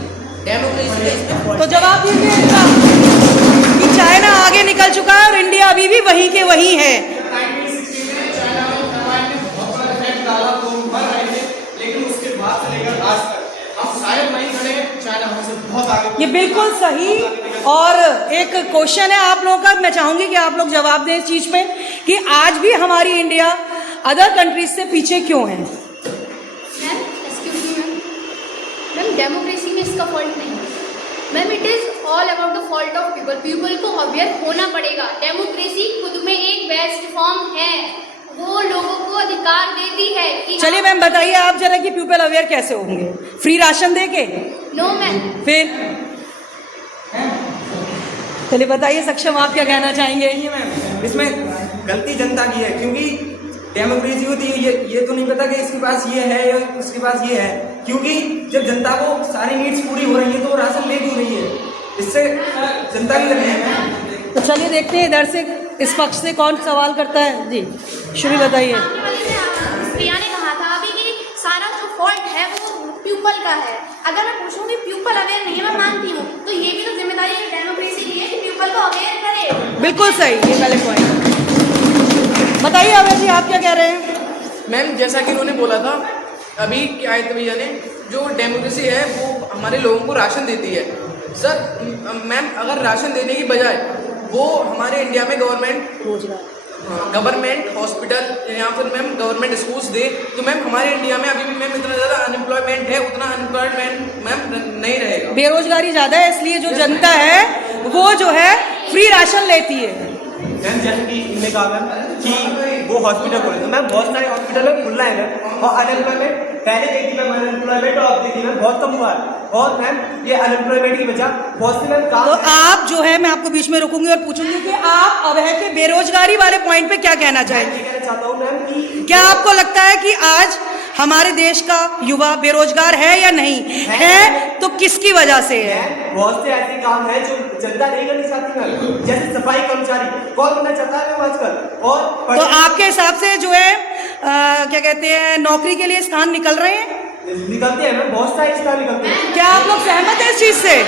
डेमोक्रेसी का इसमें तो जवाब दीजिए इसका कि चाइना आगे निकल चुका है और इंडिया अभी भी वहीं के वहीं है। 1960 में चाइना में बहुत बड़ा इफेक्ट डाला, लोग मर रहे थे, लेकिन उसके बाद से लेकर आज तक हम शायद नहीं खड़े, चाइना हमसे बहुत आगे। ये बिल्कुल सही और एक क्वेश्चन है आप लोगों का, मैं चाहूंगी कि आप लोग जवाब दें इस चीज पे कि आज भी हमारी इंडिया अदर कंट्रीज से पीछे क्यों है? Ma'am excuse me ma'am democracy में इसका फॉल्ट नहीं है ma'am, it is all about the fault of people को अवेयर होना पड़ेगा। डेमोक्रेसी खुद में एक बेस्ट फॉर्म है, वो लोगों को अधिकार देती है कि चलिए मैम बताइए आप जरा कि पीपल अवेयर कैसे होंगे? फ्री राशन दे के? No ma'am. फिर चलिए बताइए सक्षम, आप क्या कहना चाहेंगे? मैम इसमें गलती जनता की है, क्योंकि डेमोक्रेसी होती है ये तो नहीं पता कि इसके पास ये है या उसके पास ये है, क्योंकि जब जनता को सारी नीड्स पूरी हो रही है तो वो राशन ले क्यों रही है, इससे जनता की लग है। तो चलिए देखते हैं इधर से इस पक्ष से कौन सवाल करता है। जी शुरू बताइए। सामने वाले से प्रिया ने कहा था अभी कि सारा जो फॉल्ट है वो प्यूपल का है। अगर मैं पूछूं कि प्यूपल अवेयर नहीं है, मैं मानती हूँ, तो ये भी तो जिम्मेदारी है डेमोक्रेसी की है कि प्यूपल को अवेयर करे। बिल्कुल सही, ये पहले पॉइंट बताइए। अभय जी आप क्या कह रहे हैं? मैम जैसा कि उन्होंने बोला था अभी क्या आयत भैया ने, जो डेमोक्रेसी है वो हमारे लोगों को राशन देती है। सर मैम अगर राशन देने की बजाय वो हमारे इंडिया में गवर्नमेंट हॉस्पिटल या फिर मैम गवर्नमेंट स्कूल्स दे, तो मैम हमारे इंडिया में अभी भी मैम इतना ज़्यादा अनएम्प्लॉयमेंट है, उतना अनएम्प्लॉयमेंट मैम नहीं रहेगा। बेरोजगारी ज़्यादा है, इसलिए जो जनता है वो जो है फ्री राशन लेती है। मैम जैसे कि इनने कहा मैम कि वो हॉस्पिटल खोले, तो मैम बहुत सारे हॉस्पिटल में खुल रहा है मैम, और अनएम्प्लॉयमेंट पहले देखी मैम अनएम्प्लॉयमेंट और अब देखी मैम बहुत कम हुआ है, और मैम ये अनएम्प्लॉयमेंट की वजह बहुत से मैम काम तो आप जो है, मैं आपको बीच में रोकूंगी और पूछूंगी कि आप अभय के बेरोजगारी वाले पॉइंट पे क्या कहना चाहेंगे? कहना चाहता हूँ मैम कि क्या आपको लगता है कि आज हमारे देश का युवा बेरोजगार है या नहीं है, तो किसकी वजह से है? बहुत से ऐसे काम है जो जनता नहीं करनी चाहती मैम, जैसे सफाई कर्मचारी कौन बनना चाहता है मैम आजकल, और तो आपके हिसाब से जो है क्या कहते हैं, नौकरी के लिए स्थान निकल रहे हैं? निकलते हैं मैम, बहुत सारे स्थान निकलते हैं। क्या आप लोग सहमत हैं इस चीज से?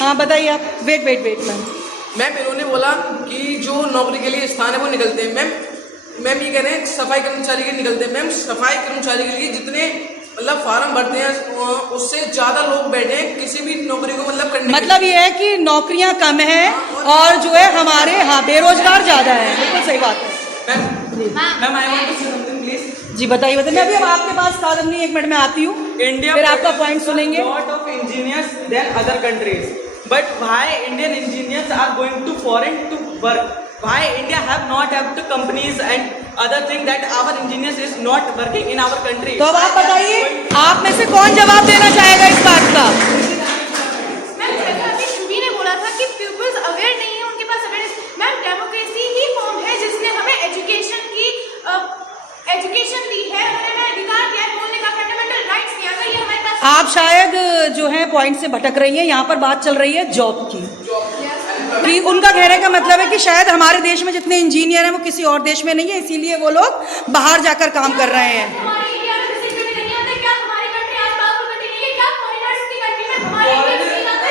हाँ बताइए आप। वेट मैम इन्होंने बोला कि जो नौकरी के लिए स्थान है वो निकलते हैं। मैम ये कह रहे हैं सफाई कर्मचारी के निकलते हैं। मैम सफाई कर्मचारी के लिए जितने मतलब फार्म भरते हैं उससे ज़्यादा लोग बैठे हैं किसी भी नौकरी को मतलब करने, मतलब ये है कि नौकरियां कम हैं और जो है हमारे बेरोजगार ज़्यादा है। बिल्कुल सही बात है। Ma'am I want to say something please. जी बताइए। मैं अभी अब आपके पास साधन नहीं, 1 मिनट में आती हूँ, India फिर आपका पॉइंट सुनेंगे। lot of engineers than other countries, but why Indian engineers are going to foreign to work? Why India have not have to companies and other thing that our engineers is not working in our country? तो अब आप बताइए, आप में से कौन जवाब देना चाहेगा इस बात का? मैम जैसा अभी शुभी ने बोला था कि पीपल्स अवेयर नहीं है, उनके पास अवेयरनेस। मैम डेमोक्रेसी ही फॉर्म है जिसने हमें एजुकेशन दी है, हमें अधिकार दिया है, बोलने का फंडामेंटल राइट्स दिया है, ये हमारे पास। आप शायद जो है पॉइंट से भटक रही हैं। यहाँ पर बात चल रही है जॉब की, कि उनका कहने का मतलब है कि शायद हमारे देश में जितने इंजीनियर हैं वो किसी और देश में नहीं है, इसीलिए वो लोग बाहर जाकर काम कर रहे हैं। हमारे इंडिया में किसी में नहीं आते क्या? हमारी कंट्री आज पावरफुल कंट्री नहीं है क्या? फॉरेनर्स की कंट्री में हमारे इंडिया में नहीं आते?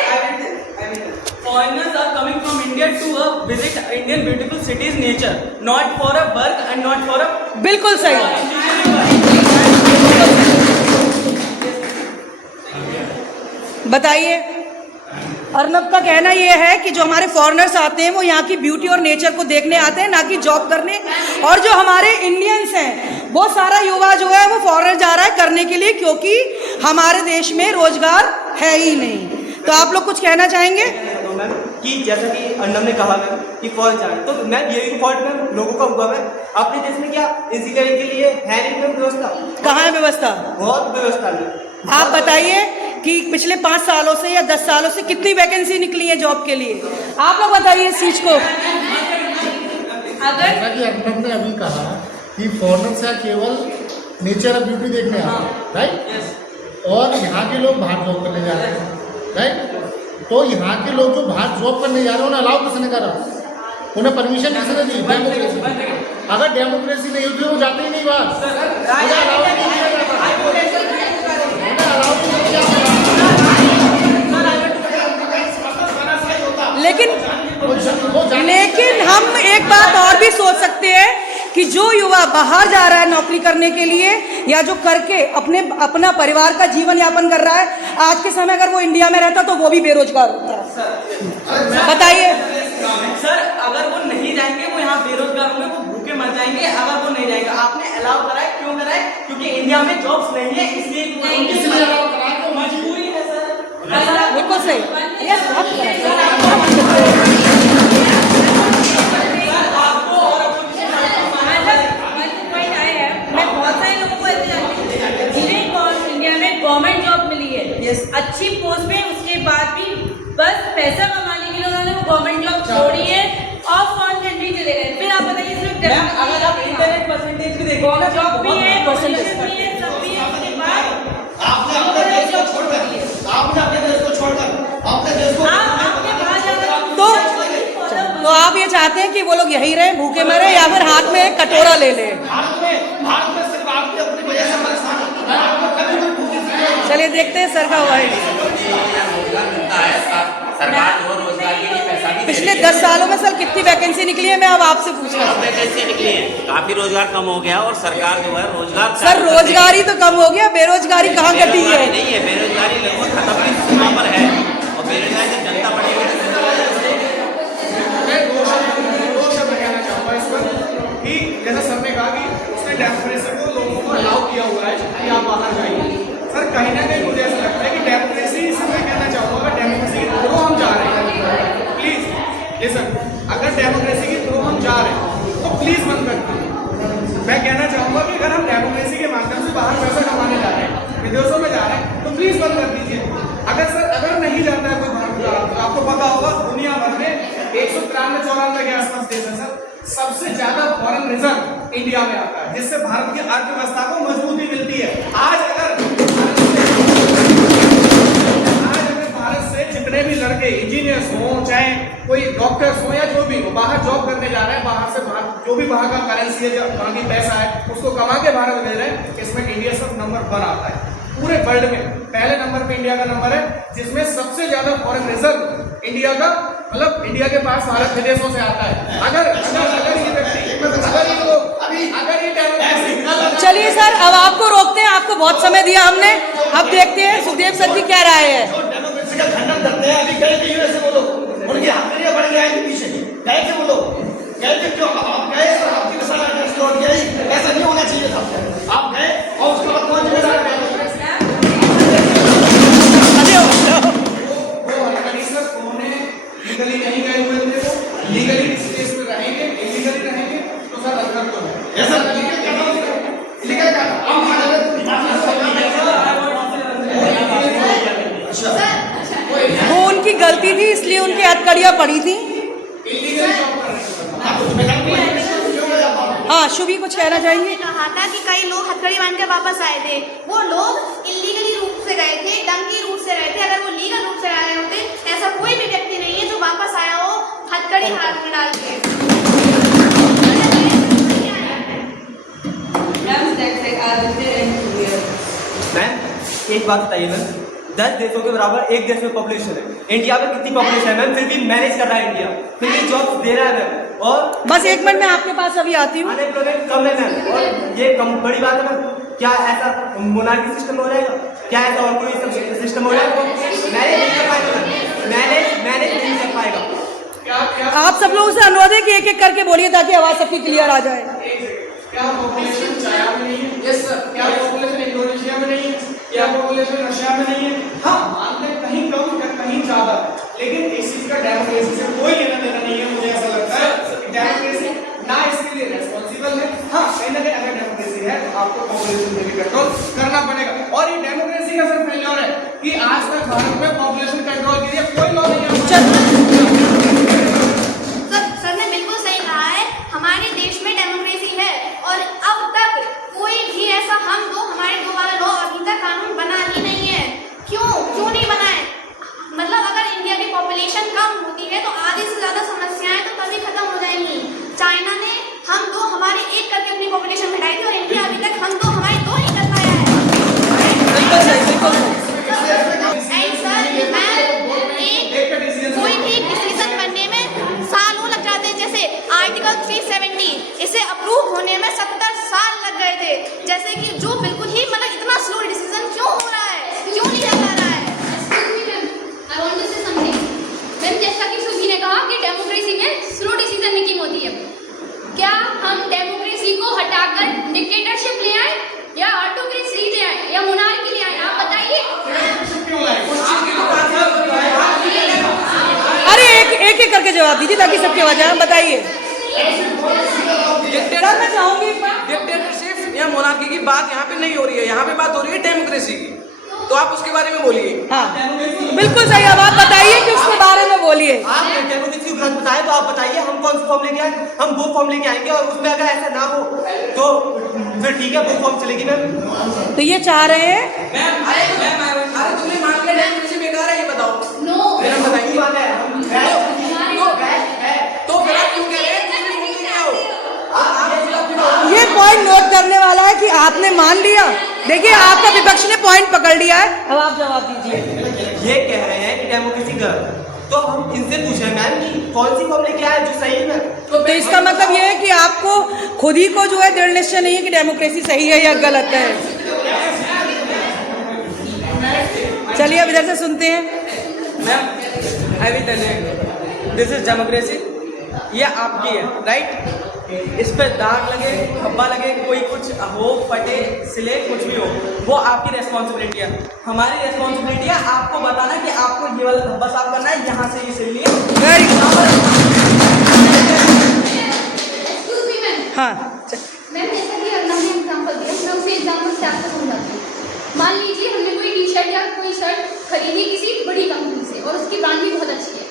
Foreigners are coming from India to visit Indian beautiful cities, nature, not for a work and not for a. बिल्कुल सही। बताइए। अर्नब का कहना यह है कि जो हमारे फॉरेनर्स आते हैं वो यहाँ की ब्यूटी और नेचर को देखने आते हैं, ना कि जॉब करने, और जो हमारे इंडियंस हैं वो सारा युवा जो है वो फॉरेनर जा रहा है करने के लिए, क्योंकि हमारे देश में रोजगार है ही नहीं। तो आप लोग कुछ कहना चाहेंगे? तो मैम कि जैसा कि अर्नब ने कहा मैम कि फॉल्ट जाए, तो मैम यही फॉल्ट मैम लोगों का हुआ मैम। अपने देश में क्या इंजीनियरिंग के लिए है नहीं मैम व्यवस्था? कहाँ है व्यवस्था? बहुत व्यवस्था है। आप बताइए कि पिछले 5 सालों से या 10 सालों से कितनी वैकेंसी निकली है जॉब के लिए? आप लोग बताइए इस चीज को। जैसा कि अर्नब ने अभी कहा कि फॉरेनर्स है केवल नेचर और ब्यूटी देखने आ रहे हैं, राइट, और यहाँ के लोग बाहर जॉब करने जा रहे हैं, राइट। तो यहाँ के लोग जो बाहर जॉब करने जा रहे हैं उन्हें अलाउ किसने करा? उन्हें परमिशन किसने दी? डेमोक्रेसी। अगर डेमोक्रेसी नहीं होती वो जाते ही नहीं बाहर, उन्हें अलाउ नहीं किया जाता, उन्हें अलाउ नहीं किया जाता। लेकिन हम एक बात और भी सोच सकते हैं कि जो युवा बाहर जा रहा है नौकरी करने के लिए, या जो करके अपना परिवार का जीवन यापन कर रहा है, आज के समय अगर वो इंडिया में रहता तो वो भी बेरोजगार होता। बताइए सर, अगर वो नहीं जाएंगे वो यहाँ बेरोजगार होंगे, वो भूखे मर जाएंगे। अगर वो नहीं जाएंगे, आपने अलाउ करा है, क्यों करा है? क्योंकि इंडिया में जॉब्स नहीं है, इसलिए मजबूरी है सर। बिल्कुल सही। मैं बहुत सारे लोगों को ऐसे जानती हूँ जिन्हें इंडिया में गवर्नमेंट जॉब मिली है, अच्छी पोस्ट पे, उसके बाद भी बस पैसा कमाने के लिए उन्होंने वो गवर्नमेंट जॉब छोड़ी है और अगर आप इंटरनेट परसेंटेज भी देखो ना, जॉब भी है, परसेंटेज पॉपुलेशन भी है, सब भी है, उसके बाद आपने अपने देश को छोड़कर अपने देश को तो आप ये चाहते हैं कि वो लोग यहीं रहे, भूखे मरे, या फिर हाथ में एक कटोरा ले लें? भारत में सिर्फ आपने अपनी वजह से परेशान है। भारत में कभी कोई भूखे नहीं है। चलिए देखते हैं सर का वाइड। सरकार जो रोजगार के लिए पैसा भी पिछले 10 सालों में सर कितनी वैकेंसी निकली है, मैं अब आपसे पूछ रहा हूँ। वैकेंसी निकली है, काफी रोजगार कम हो गया और सरकार जो है रोजगार सर रोजगारी तो कम हो गया, बेरोजगारी कहाँ घटी है? नहीं है, बेरोजगारी लगभग खत्म की सीमा पर है और बेरोजगारी से जनता बढ़ी हुई है। मैं दो शब्द कहना चाहूँगा इस पर कि जैसा सर ने कहा कि उसने डेमोक्रेसी को लोगों को अलाउ किया हुआ है कि आप बाहर जाइए। सर कहीं ना कहीं मुझे ऐसा लगता है कि डेमोक्रेसी से मैं कहना चाहूँगा अगर डेमोक्रेसी के थ्रू हम जा रहे हैं, प्लीज़ ये सर, अगर डेमोक्रेसी के थ्रू हम जा रहे हैं तो प्लीज़ बंद कर दीजिए। मैं कहना चाहूँगा कि अगर हम डेमोक्रेसी के माध्यम से बाहर पैसा कमाने जा रहे हैं, विदेशों में जा रहे हैं, तो प्लीज़ बंद कर दीजिए। अगर नहीं जाता है कोई भारत का, तो आपको पता होगा दुनिया भर में 193-94 के आसपास देश है सर, सबसे ज्यादा फॉरेन रिजर्व इंडिया में आता है, जिससे भारत की अर्थव्यवस्था को मजबूती मिलती है। आज अगर भारत से जितने भी लड़के इंजीनियर्स हों, चाहे कोई डॉक्टर्स हो या जो भी हो, बाहर जॉब करने जा रहे हैं, बाहर से जो भी वहां का करेंसी है, वहां की पैसा है, उसको कमा के भारत भेज रहे हैं, इसमें इंडिया सब नंबर 1 आता है पूरे वर्ल्ड में। पहले नंबर पे इंडिया का नंबर है, जिसमें सबसे ज्यादा फॉरेन रिजर्व इंडिया का, मतलब इंडिया के पास भारत विदेशों से आता है। अगर ये व्यक्ति चलिए सर, अब आपको रोकते हैं, आपको बहुत समय दिया हमने, अब देखते हैं सुखदेव सर की क्या राय है। डेमोक्रेसी का खंडन करते हैं, अभी गए थे यूएसए वो लोग, उनकी हथकड़ियां बढ़ गया है पीछे, गए थे वो लोग, गए थे क्यों? आप गए सर, आपकी लौट गई, ऐसा नहीं होना चाहिए था। आप गए और उसके बाद कौन जिम्मेदार है? लीगली नहीं गए हुए थे, वो लीगली इस देश में रहेंगे, इलीगली रहेंगे, तो सर अंदर तो है ऐसा लीगल क्या वो उनकी गलती थी, इसलिए उनकी हथकड़ियां पड़ी थी। हाँ, शुभी कुछ कहना चाहेंगे? कहा था कि कई लोग हथकड़ी बांध के वापस आए थे, वो लोग इलीगली रूप से गए थे, डंकी रूप से गए थे। अगर वो लीगल रूप से आए होते, ऐसा कोई भी व्यक्ति नहीं है जो वापस आया हो हथकड़ी हाथ में डाल के। मैम एक बात बताइए मैम, 10 देशों के बराबर एक देश में पॉपुलेशन है, इंडिया में कितनी पॉपुलेशन है मैम? फिर भी मैनेज कर रहा है इंडिया, फिर भी जॉब दे रहा है मैम। और बस 1 मिनट में आपके पास अभी आती हूँ। अनएम्प्लॉयमेंट कम है मैम, और ये कम बड़ी बात है मैम। क्या ऐसा मोनार्की सिस्टम हो जाएगा? क्या ऐसा और कोई सिस्टम हो जाएगा? मैनेज नहीं कर पाएगा, मैनेज नहीं कर पाएगा। आप सब लोगों से अनुरोध है कि एक-एक करके बोलिए ताकि आवाज सबकी क्लियर आ जाए। क्या पॉपुलेशन चाइना में नहीं है? Yes sir. क्या पॉपुलेशन इंडोनेशिया में नहीं है? क्या पॉपुलेशन रशिया में नहीं है? हाँ, मानते हैं कहीं कम या कहीं ज्यादा, लेकिन इस चीज का डेमोक्रेसी से कोई लेना देना नहीं है। मुझे ऐसा लगता है डेमोक्रेसी ना इसके लिए रेस्पॉन्सिबल है। हाँ, कहीं ना कहीं अगर डेमोक्रेसी है तो आपको पॉपुलेशन पे भी कंट्रोल करना पड़ेगा, और ये डेमोक्रेसी का सिर्फ फेल्योर है कि आज तक भारत में पॉपुलेशन कंट्रोल के लिए कोई लॉ नहीं है। सर ने बिल्कुल सही कहा है, हमारे देश में डेमोक्रेसी है और अब तक कोई भी ऐसा हमारे 2 वाला लॉ अभी तक कानून बना ही नहीं है। क्यों नहीं बना है? मतलब अगर इंडिया की पॉपुलेशन कम होती है तो आधे से ज्यादा समस्याएं तो तभी खत्म हो जाएंगी। चाइना ने हमारे 1 करके अपनी पॉपुलेशन घटाई थी, और इंडिया अभी तक हमारे 2 ही कर पाया है। कोई भी डिसीजन बनने में सालों लग जाते हैं, जैसे आर्टिकल 370 इसे अप्रूव होने में 70 साल लग गए थे। जैसे कि जो बिल्कुल ही मतलब इतना स्लो डिसीजन क्यों हो रहा है, क्यों लिया जा रहा है? I want to say something. Ma'am, जैसा कि सुजी ने कहा कि डेमोक्रेसी में स्लो डिसीजन मेकिंग होती है, क्या हम डेमोक्रेसी को हटाकर डिक्टेटरशिप ले आए या ऑटोक्रेसी ले आए या मोनार्की ले आए? आप बताइए। अरे एक करके जवाब दीजिए ताकि सबकी आवाज आए। बताइए सर, मैं चाहूंगी डिक्टेटरशिप या मोनार्की की बात यहाँ पे नहीं हो रही है, यहाँ पे बात हो रही है डेमोक्रेसी की। तो आप उसके बारे में बोलिए। हाँ बिल्कुल सही। अब आप बताइए कि उसके बारे में बोलिए। आप डेमोक्रेसी को गलत बताए तो आप बताइए, हम कौन सा फॉर्म लेके आए? हम वो फॉर्म लेके आएंगे और उसमें अगर ऐसा ना हो तो फिर ठीक है, वो फॉर्म चलेगी मैम। तो ये चाह रहे हैं मैम अरे तुमने मान लिया डेमोक्रेसी बेकार है, ये बताओ। नो फिर हम बताइए। तो फिर आप क्यों कह रहे हैं? ये पॉइंट नोट करने वाला है कि आपने मान लिया। देखिए आपका विपक्ष ने पॉइंट पकड़ लिया है, अब आप जवाब दीजिए। ये कह रहे हैं कि डेमोक्रेसी गलत, तो हम इनसे पूछ रहे हैं मैम कि कौन सी फॉर्म लेके आए जो सही है। तो इसका मतलब ये है कि आपको खुद ही को जो है दृढ़ निश्चय नहीं है कि डेमोक्रेसी सही है या गलत है। चलिए अब इधर से सुनते हैं। Ma'am I will tell you, this is democracy, ये आपकी है, राइट? इस पे दाग लगे, धब्बा लगे, कोई कुछ हो, फटे, सिले, कुछ भी हो, वो आपकी रेस्पॉन्सिबिलिटी है। हमारी रेस्पॉन्सिबिलिटी है आपको बताना कि आपको ये वाला धब्बा साफ करना है, यहाँ से ये सिल लिए। Excuse me ma'am. हाँ मैम जैसा कि अर्नब ने एग्जाम्पल दिया, मैं उसी एग्जाम्पल से आपको समझाती हूँ। मान लीजिए हमने कोई टी शर्ट या कोई शर्ट खरीदी किसी बड़ी कंपनी से और उसकी ब्रांड भी बहुत अच्छी है।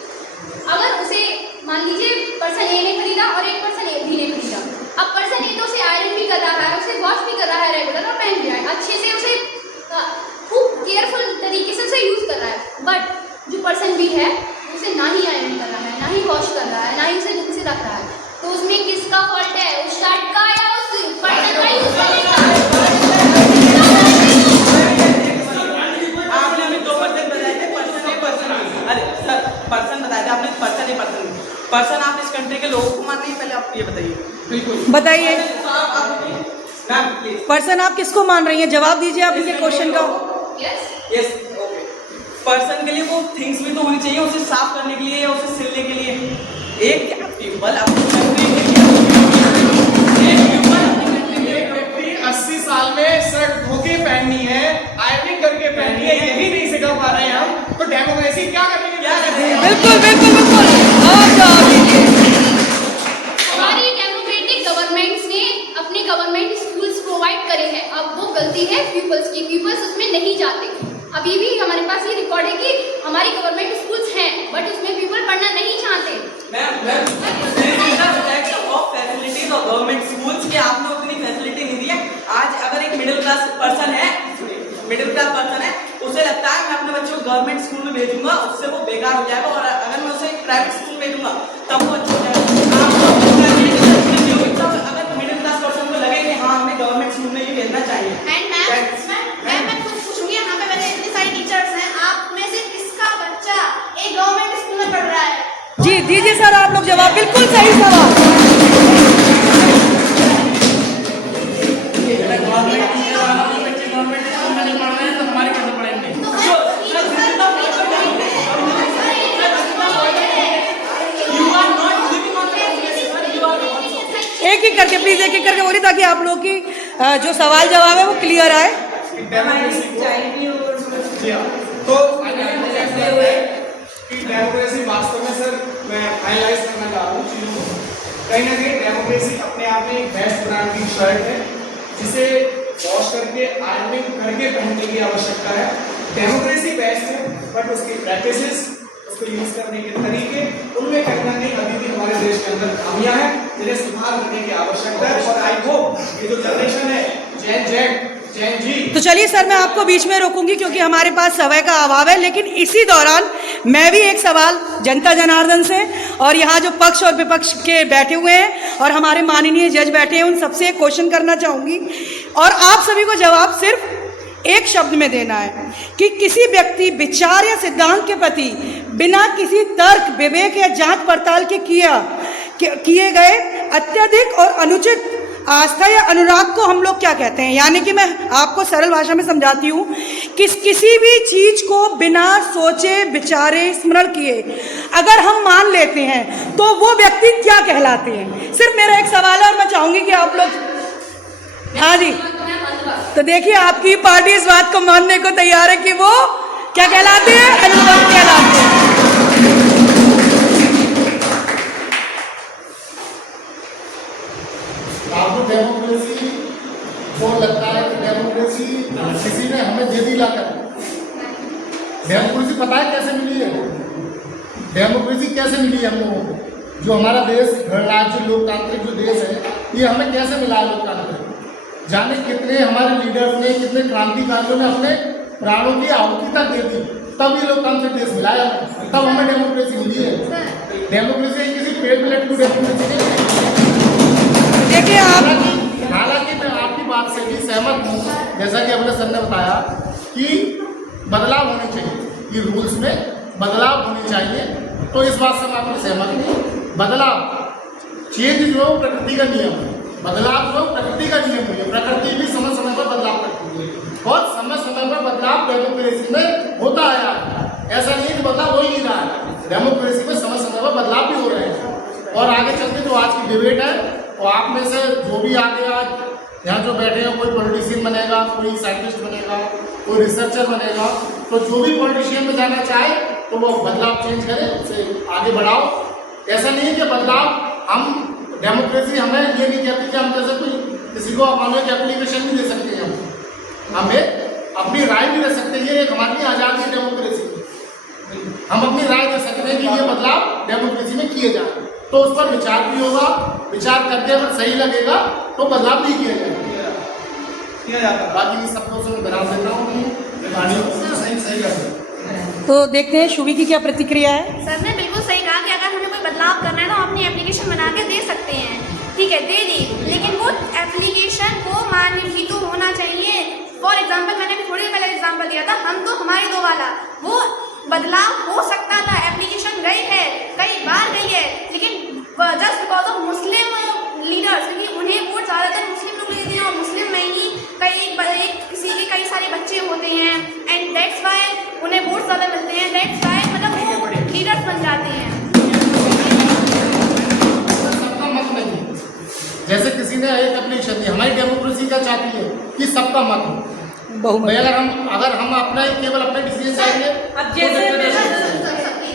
अगर उसे मान लीजिए पर्सन ए ने खरीदा और एक पर्सन बी ने खरीदा। अब पर्सन ए तो उसे आयरन भी कर रहा है, उसे वॉश भी कर रहा है रेगुलर और पहन भी रहा है अच्छे से, उसे खूब केयरफुल तरीके से उसे यूज़ कर रहा है। बट जो पर्सन बी है उसे ना ही आयरन कर रहा है, ना ही वॉश कर रहा है, ना ही उसे ढंग से रख रहा है। तो उसमें किसका फॉल्ट है? उस शर्ट का या उस पर्सन का यूज करने का? आपने हमें 2% बताए थे, पर्सन ए पर्सन बी। अरे सर पर्सन बताया था आपने, person A person B. Person आप इस कंट्री के लोगों को मानते हैं, पहले आप ये बताइए। बिल्कुल बताइए मैम प्लीज। पर्सन आप किसको मान रही हैं? जवाब दीजिए आप इनके क्वेश्चन का। Yes okay. पर्सन के लिए वो थिंग्स भी तो होनी चाहिए, उसे साफ करने के लिए या उसे सिलने के लिए। एक क्या पीपल अपनी कंट्री के लिए, एक पीपल अपनी कंट्री के लिए 80 साल में शर्ट धो के पहननी है, आयरनिंग करके पहननी है, यही नहीं सिखा पा रहे हैं हम, तो डेमोक्रेसी क्या करने क्या करते हैं? बिल्कुल बिल्कुल बिल्कुल आप जवाब दीजिए। हमारी डेमोक्रेटिक गवर्नमेंट्स ने अपने गवर्नमेंट स्कूल्स प्रोवाइड करे हैं। अब वो गलती है पीपल्स की, पीपल्स उसमें नहीं जाते। अभी भी हमारे पास ये रिकॉर्ड है कि हमारी गवर्नमेंट स्कूल्स हैं बट उसमें पीपल पढ़ना नहीं चाहते। फैसिलिटीज ऑफ गवर्नमेंट स्कूल्स के आपने उतनी फैसिलिटी नहीं दी है। आज अगर एक मिडिल क्लास पर्सन है, उसे लगता है मैं अपने बच्चों को गवर्नमेंट स्कूल में भेजूंगा, उससे वो बेकार हो जाएगा, और अगर मैं उसे प्राइवेट स्कूल में भेजूंगा तब वो अच्छा हो जाएगा। अगर मिडिल क्लास पर्सन को लगे कि हाँ हमें गवर्नमेंट स्कूल में ही भेजना चाहिए। एंड मैं खुद पूछूंगी, यहाँ पे मेरे इतनी सारी टीचर्स हैं, आप में से किसका बच्चा एक गवर्नमेंट स्कूल में पढ़ रहा है? जी दीजिए सर आप लोग जवाब। बिल्कुल सही सवाल। एक एक करके प्लीज, एक एक करके बोलिए ताकि आप लोग की जो सवाल जवाब है वो क्लियर आए। तो डेमोक्रेसी वास्तव में सर मैं फाइनलाइज करना चाह रहा हूँ चीज़ों को। कहीं ना कहीं डेमोक्रेसी अपने आप में एक बेस्ट ब्रांड की शर्ट है जिसे वॉश करके आयरनिंग करके पहनने की आवश्यकता है। डेमोक्रेसी बेस्ट है बट उसकी प्रैक्टिसेस, उसको यूज करने के तरीके, उनमें कहीं ना कहीं अभी भी हमारे देश के अंदर खामियां हैं जिन्हें सुधार करने की आवश्यकता है। और आई होप ये जो जनरेशन है जैन जी। तो चलिए सर मैं आपको बीच में रोकूंगी क्योंकि हमारे पास समय का अभाव है, लेकिन इसी दौरान मैं भी एक सवाल जनता जनार्दन से और यहाँ जो पक्ष और विपक्ष के बैठे हुए हैं और हमारे माननीय जज बैठे हैं उन सबसे एक क्वेश्चन करना चाहूँगी और आप सभी को जवाब सिर्फ एक शब्द में देना है कि किसी व्यक्ति विचार या सिद्धांत के प्रति बिना किसी तर्क विवेक या जांच पड़ताल के किए गए अत्यधिक और अनुचित आस्था या अनुराग को हम लोग क्या कहते हैं। यानी कि मैं आपको सरल भाषा में समझाती हूँ कि किसी भी चीज को बिना सोचे विचारे स्मरण किए अगर हम मान लेते हैं तो वो व्यक्ति क्या कहलाते हैं। सिर्फ मेरा एक सवाल है और मैं चाहूंगी कि आप लोग हाँ जी तो देखिए आपकी पार्टी इस बात को मानने को तैयार है कि वो क्या कहलाते हैं, अनुराग कहलाते हैं। आपको डेमोक्रेसी को लगता है कि डेमोक्रेसी किसी ने हमें दे दी लाकर डेमोक्रेसी पता है कैसे मिली है? डेमोक्रेसी कैसे मिली है हम लोगों को? जो हमारा देश गणराज्य लोकतांत्रिक जो देश है, ये हमें कैसे मिला है लोकतांत्रिक? जाने कितने हमारे लीडर्स ने, कितने क्रांतिकारियों ने अपने प्राणों की आहुति तक दे दी, तब ये लोकतांत्रिक देश मिला है, तब हमें डेमोक्रेसी मिली है। डेमोक्रेसी किसी पेड़ पे लटकू डेमोक्रेसी नहीं है। देखिए आप, हालांकि मैं आपकी बात से भी सहमत हूँ, जैसा कि अपने सर ने बताया कि बदलाव होने चाहिए, कि रूल्स में बदलाव होने चाहिए, तो इस बात से मैं आपको सहमत नहीं। बदलाव, चेंज जो है वो प्रकृति का नियम है, बदलाव जो प्रकृति का नियम है, प्रकृति भी समय समय पर बदलाव करती है और समय समय पर बदलाव डेमोक्रेसी में होता आया है। ऐसा नहीं है कि बदलाव हो ही नहीं रहा है, डेमोक्रेसी में समय समय पर बदलाव भी हो रहे हैं। और आगे चलते जो आज की डिबेट है, तो आप में से जो भी आगे आज यहाँ जो बैठे हैं, कोई पॉलिटिशियन बनेगा, कोई साइंटिस्ट बनेगा, कोई रिसर्चर बनेगा, तो जो भी पॉलिटिशियन में जाना चाहे तो वो बदलाव चेंज करे, उसे आगे बढ़ाओ। ऐसा नहीं है कि बदलाव, हम डेमोक्रेसी हमें ये नहीं कहती कि हम जैसे कोई किसी को अपने की एप्लीकेशन भी दे सकते हैं, हम एक अपनी राय भी दे सकते हैं, ये एक हमारी आज़ादी डेमोक्रेसी, हम अपनी राय दे सकते हैं कि ये बदलाव डेमोक्रेसी में किए जाए, तो उस पर विचार भी होगा, विचार करके अगर सही लगेगा तो बदलाव भी किया जाएगा। बाकी इन सब से मैं विराम देता हूँ, सही कर। तो देखते हैं शुभी की क्या प्रतिक्रिया है। सर ने बिल्कुल सही कहा कि अगर हमें कोई बदलाव करना है तो हम अपनी एप्लीकेशन बना के दे सकते हैं, ठीक है, दे दी, लेकिन वो एप्लीकेशन को मान्य भी तो होना चाहिए। फॉर एग्जाम्पल, मैंने भी थोड़ी देर पहले एग्जाम्पल दिया था, हम तो हमारे दो वाला, वो बदलाव हो सकता था, एप्लीकेशन गई है, कई बार गई है, लेकिन just because of Muslim leaders, क्योंकि उन्हें वोट ज़्यादातर मुस्लिम लोग लेते हैं और मुस्लिम में ही किसी के कई सारे बच्चे होते हैं, एंड दैट्स वाई उन्हें वोट ज़्यादा मिलते हैं, दैट्स वाई मतलब वो लीडर्स बन जाते हैं। सबका मत नहीं, जैसे किसी ने एक एप्लीकेशन दी, हमारी डेमोक्रेसी क्या चाहती है कि सबका मत हो। भाई अगर हम अपना केवल अपने डिसीजन चाहेंगे, अब जैसे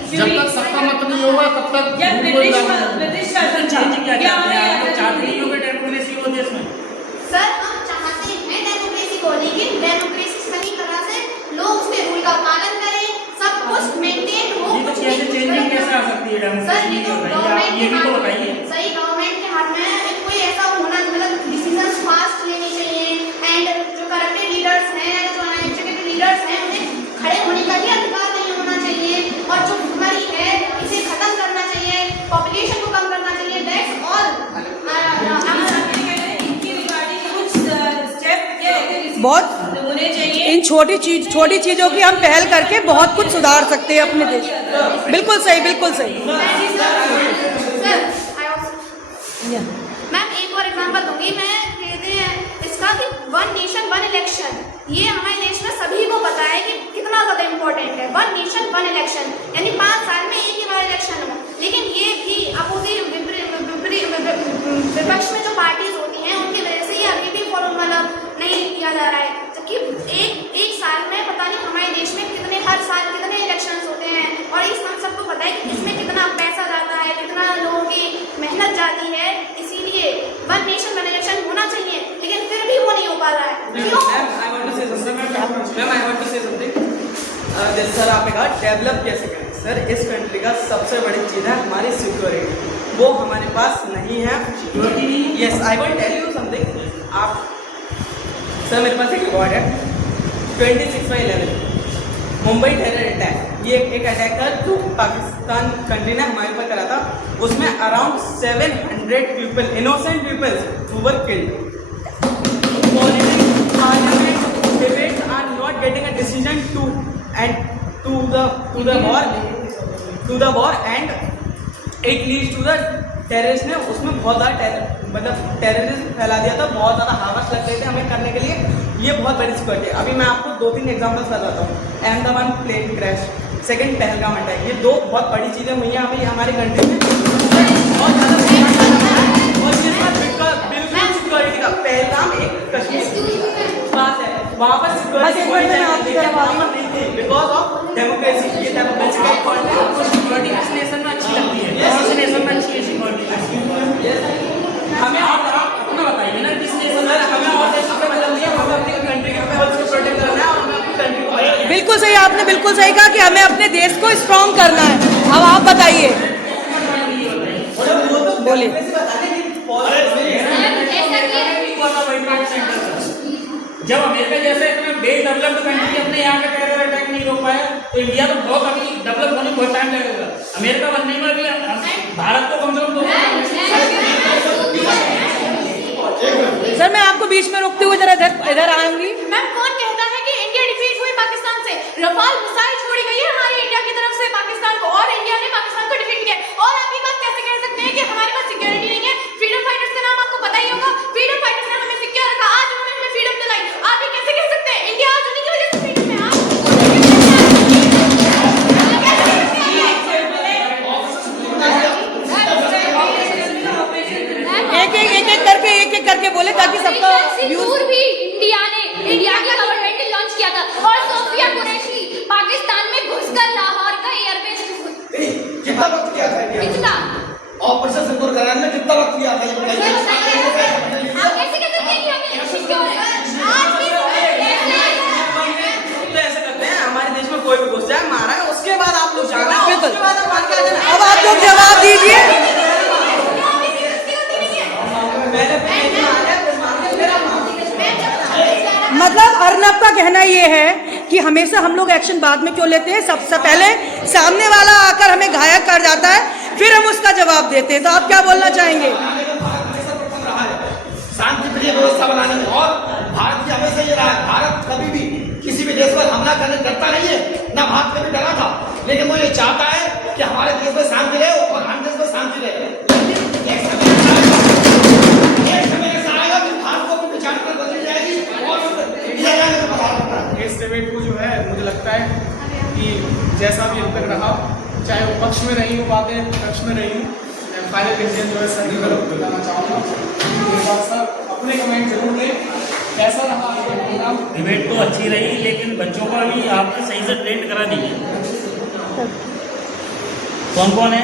जब तक सबका मत नहीं होगा तब तक ब्रिटिश शासन चाहते ही होंगे डेमोक्रेसी हो देश में। सर हम चाहते हैं डेमोक्रेसी को, लेकिन डेमोक्रेसी सही तरह से लोग उसके रूल का पालन करें, सब कुछ मेंटेन हो। ये तो कैसे चेंजिंग कैसे आ सकती है डेमोक्रेसी? ये तो गवर्नमेंट ये भी तो बताइए। सही, गवर्नमेंट के हाथ में है, कोई ऐसा होना, मतलब डिसीजंस फास्ट लेने चाहिए, एंड जो करप्टेड लीडर्स हैं, जो अनएजुकेटेड लीडर्स हैं, उन्हें खड़े होने का भी अधिकार नहीं होना चाहिए, और जो भुखमरी है इसे खत्म करना चाहिए, पॉपुलेशन को कम करना चाहिए, दैट्स ऑल। बहुत होने चाहिए। इन छोटी चीज़ों की हम पहल करके बहुत कुछ सुधार सकते हैं अपने देश में। बिल्कुल सही, बिल्कुल सही। मैम एक और एग्जांपल दूंगी मैं, कहते हैं इसका कि वन नेशन वन इलेक्शन, ये हमारे देश में सभी को पता है कि कितना ज़्यादा इम्पोर्टेंट है। वन नेशन वन इलेक्शन यानी 5 साल में एक ही बार इलेक्शन हो, लेकिन ये भी अपोजिट विपक्ष में जो पार्टीज होती हैं उनकी वजह से ये अभी भी फॉलो मतलब नहीं किया जा रहा है, जबकि एक साल में पता नहीं हमारे देश में हर साल कितने इलेक्शंस होते हैं, और इस हम सबको पता है कि इसमें कितना पैसा जाता है, कितना लोगों की मेहनत जाती है, इसीलिए वन नेशन वन इलेक्शन होना चाहिए, लेकिन फिर भी वो नहीं हो पा रहा है। क्यों? I want to say something. जैसे सर आपने कहा डेवलप कैसे करें, सर इस कंट्री का सबसे बड़ी चीज़ है हमारी सिक्योरिटी, वो हमारे पास नहीं है। Yes, I will tell you something. आप सर, मेरे पास एक रिकॉर्ड है 26/11 मुंबई टेरर अटैक। ये एक अटैक था जो पाकिस्तान कंट्री ने हमारे ऊपर करा था, उसमें around 700 people, innocent peoples who were killed. Debates are not getting a decision to the war, and it leads to the terrorist ने उसमें बहुत ज़्यादा मतलब टेररिज्म फैला दिया था, बहुत ज़्यादा हावस लग गए थे हमें करने के लिए। ये बहुत बड़ी सिक्योरिटी है। अभी मैं आपको 2-3 एग्जांपल्स बताता हूँ। Ahmedabad plane crash, second Pahalgam attack, ये 2 बहुत बड़ी चीज़ें हुई हैं अभी हमारी कंट्री में, बहुत ज़्यादा। और जिसका बिल्कुल सिक्योरिटी का पहलगाम एक कश्मीर बात है, वहाँ पर सिक्योरिटी नहीं थी बिकॉज ऑफ डेमोक्रेसी। ये डेमोक्रेसी का पॉइंट है। आपको सिक्योरिटी किस नेशन में अच्छी लगती है? किस नेशन में अच्छी है सिक्योरिटी? हमें अपना बताइए ना, किस नेशन में? हमें और देशों में मतलब नहीं है, हमें अपनी कंट्री के पीपल्स को प्रोटेक्ट करना है और हमें अपनी कंट्री को बिल्कुल सही। आप आपने बिल्कुल सही कहा कि हमें अपने देश को स्ट्रॉन्ग करना है। अब आप बताइए, बोलिए। जब अमेरिका जैसे इतना वेल डेवलप्ड कंट्री अपने यहाँ का टेरर अटैक नहीं रोक पाया, तो इंडिया तो बहुत अभी डेवलप होने में बहुत टाइम लगेगा। अमेरिका बनने में भी भारत को कम से कम 2 सर मैं आपको बीच में रोकते हुए जरा इधर आऊंगी। मैम कौन कहता है कि इंडिया डिफीट हुई पाकिस्तान से? रफाल मिसाइल छोड़ी गई है हमारी इंडिया की तरफ से पाकिस्तान को, और इंडिया ने पाकिस्तान को डिफीट किया। और आप ये बात कैसे कह सकते हैं कि हमारे पास सिक्योरिटी नहीं है? फ्रीडम फाइटर्स का नाम आपको पता ही होगा। फ्रीडम फाइटर्स ने हमें सिक्योर रखा, आज उन्होंने हमें फ्रीडम दिलाई। आप ये कैसे कह सकते हैं? इंडिया आज उन्हीं की वजह से फ्रीडम है। एक एक करके बोले ताकि सबका सिंदूर भी इंडिया की गवर्नमेंट ने लॉन्च किया था, और सोफिया कुरैशी पाकिस्तान में घुसकर लाहौर का एयरबेस कितना वक्त किया था इंडिया ने? कितना ऑपरेशन सिंदूर कराने में कितना वक्त किया था ये बताइए। आप कैसे कह सकते हैं कि हमें सिक्योर है? आज भी तो ऐसे करते हैं, हमारे देश में कोई भी घुस जाए मारा है, उसके बाद आप लोग जाना, उसके बाद आप मान के आ जाना। अब आप लोग जवाब दीजिए। मतलब अर्नब का कहना ये है कि हमेशा हम लोग एक्शन बाद में क्यों लेते हैं, सबसे पहले सामने वाला आकर हमें घायल कर जाता है, फिर हम उसका जवाब देते हैं। तो आप क्या बोलना चाहेंगे? शांति प्रिय व्यवस्था बनाने में, और भारत की हमेशा ये रहा है, भारत कभी भी किसी भी देश पर हमला करने डरता नहीं है, ना भारत कभी डरा था, लेकिन वो ये चाहता है कि हमारे देश में शांति रहे और हम देश में शांति रहे। एक समय ऐसा आएगा कि भारत को अपनी विचार पर बदली जाएगी और इस डिबेट को जो है मुझे लगता है कि जैसा भी अब तक रहा, चाहे वो पक्ष में रही हो बातें, पक्ष में रही हो, फाइनल डिसीजन जो है सर की तरफ बताना चाहूँगा। सर अपने कमेंट जरूर दें, कैसा रहा प्रोग्राम? डिबेट तो अच्छी रही, लेकिन बच्चों का भी आपने सही से ट्रेंड करा नहीं है। कौन कौन है?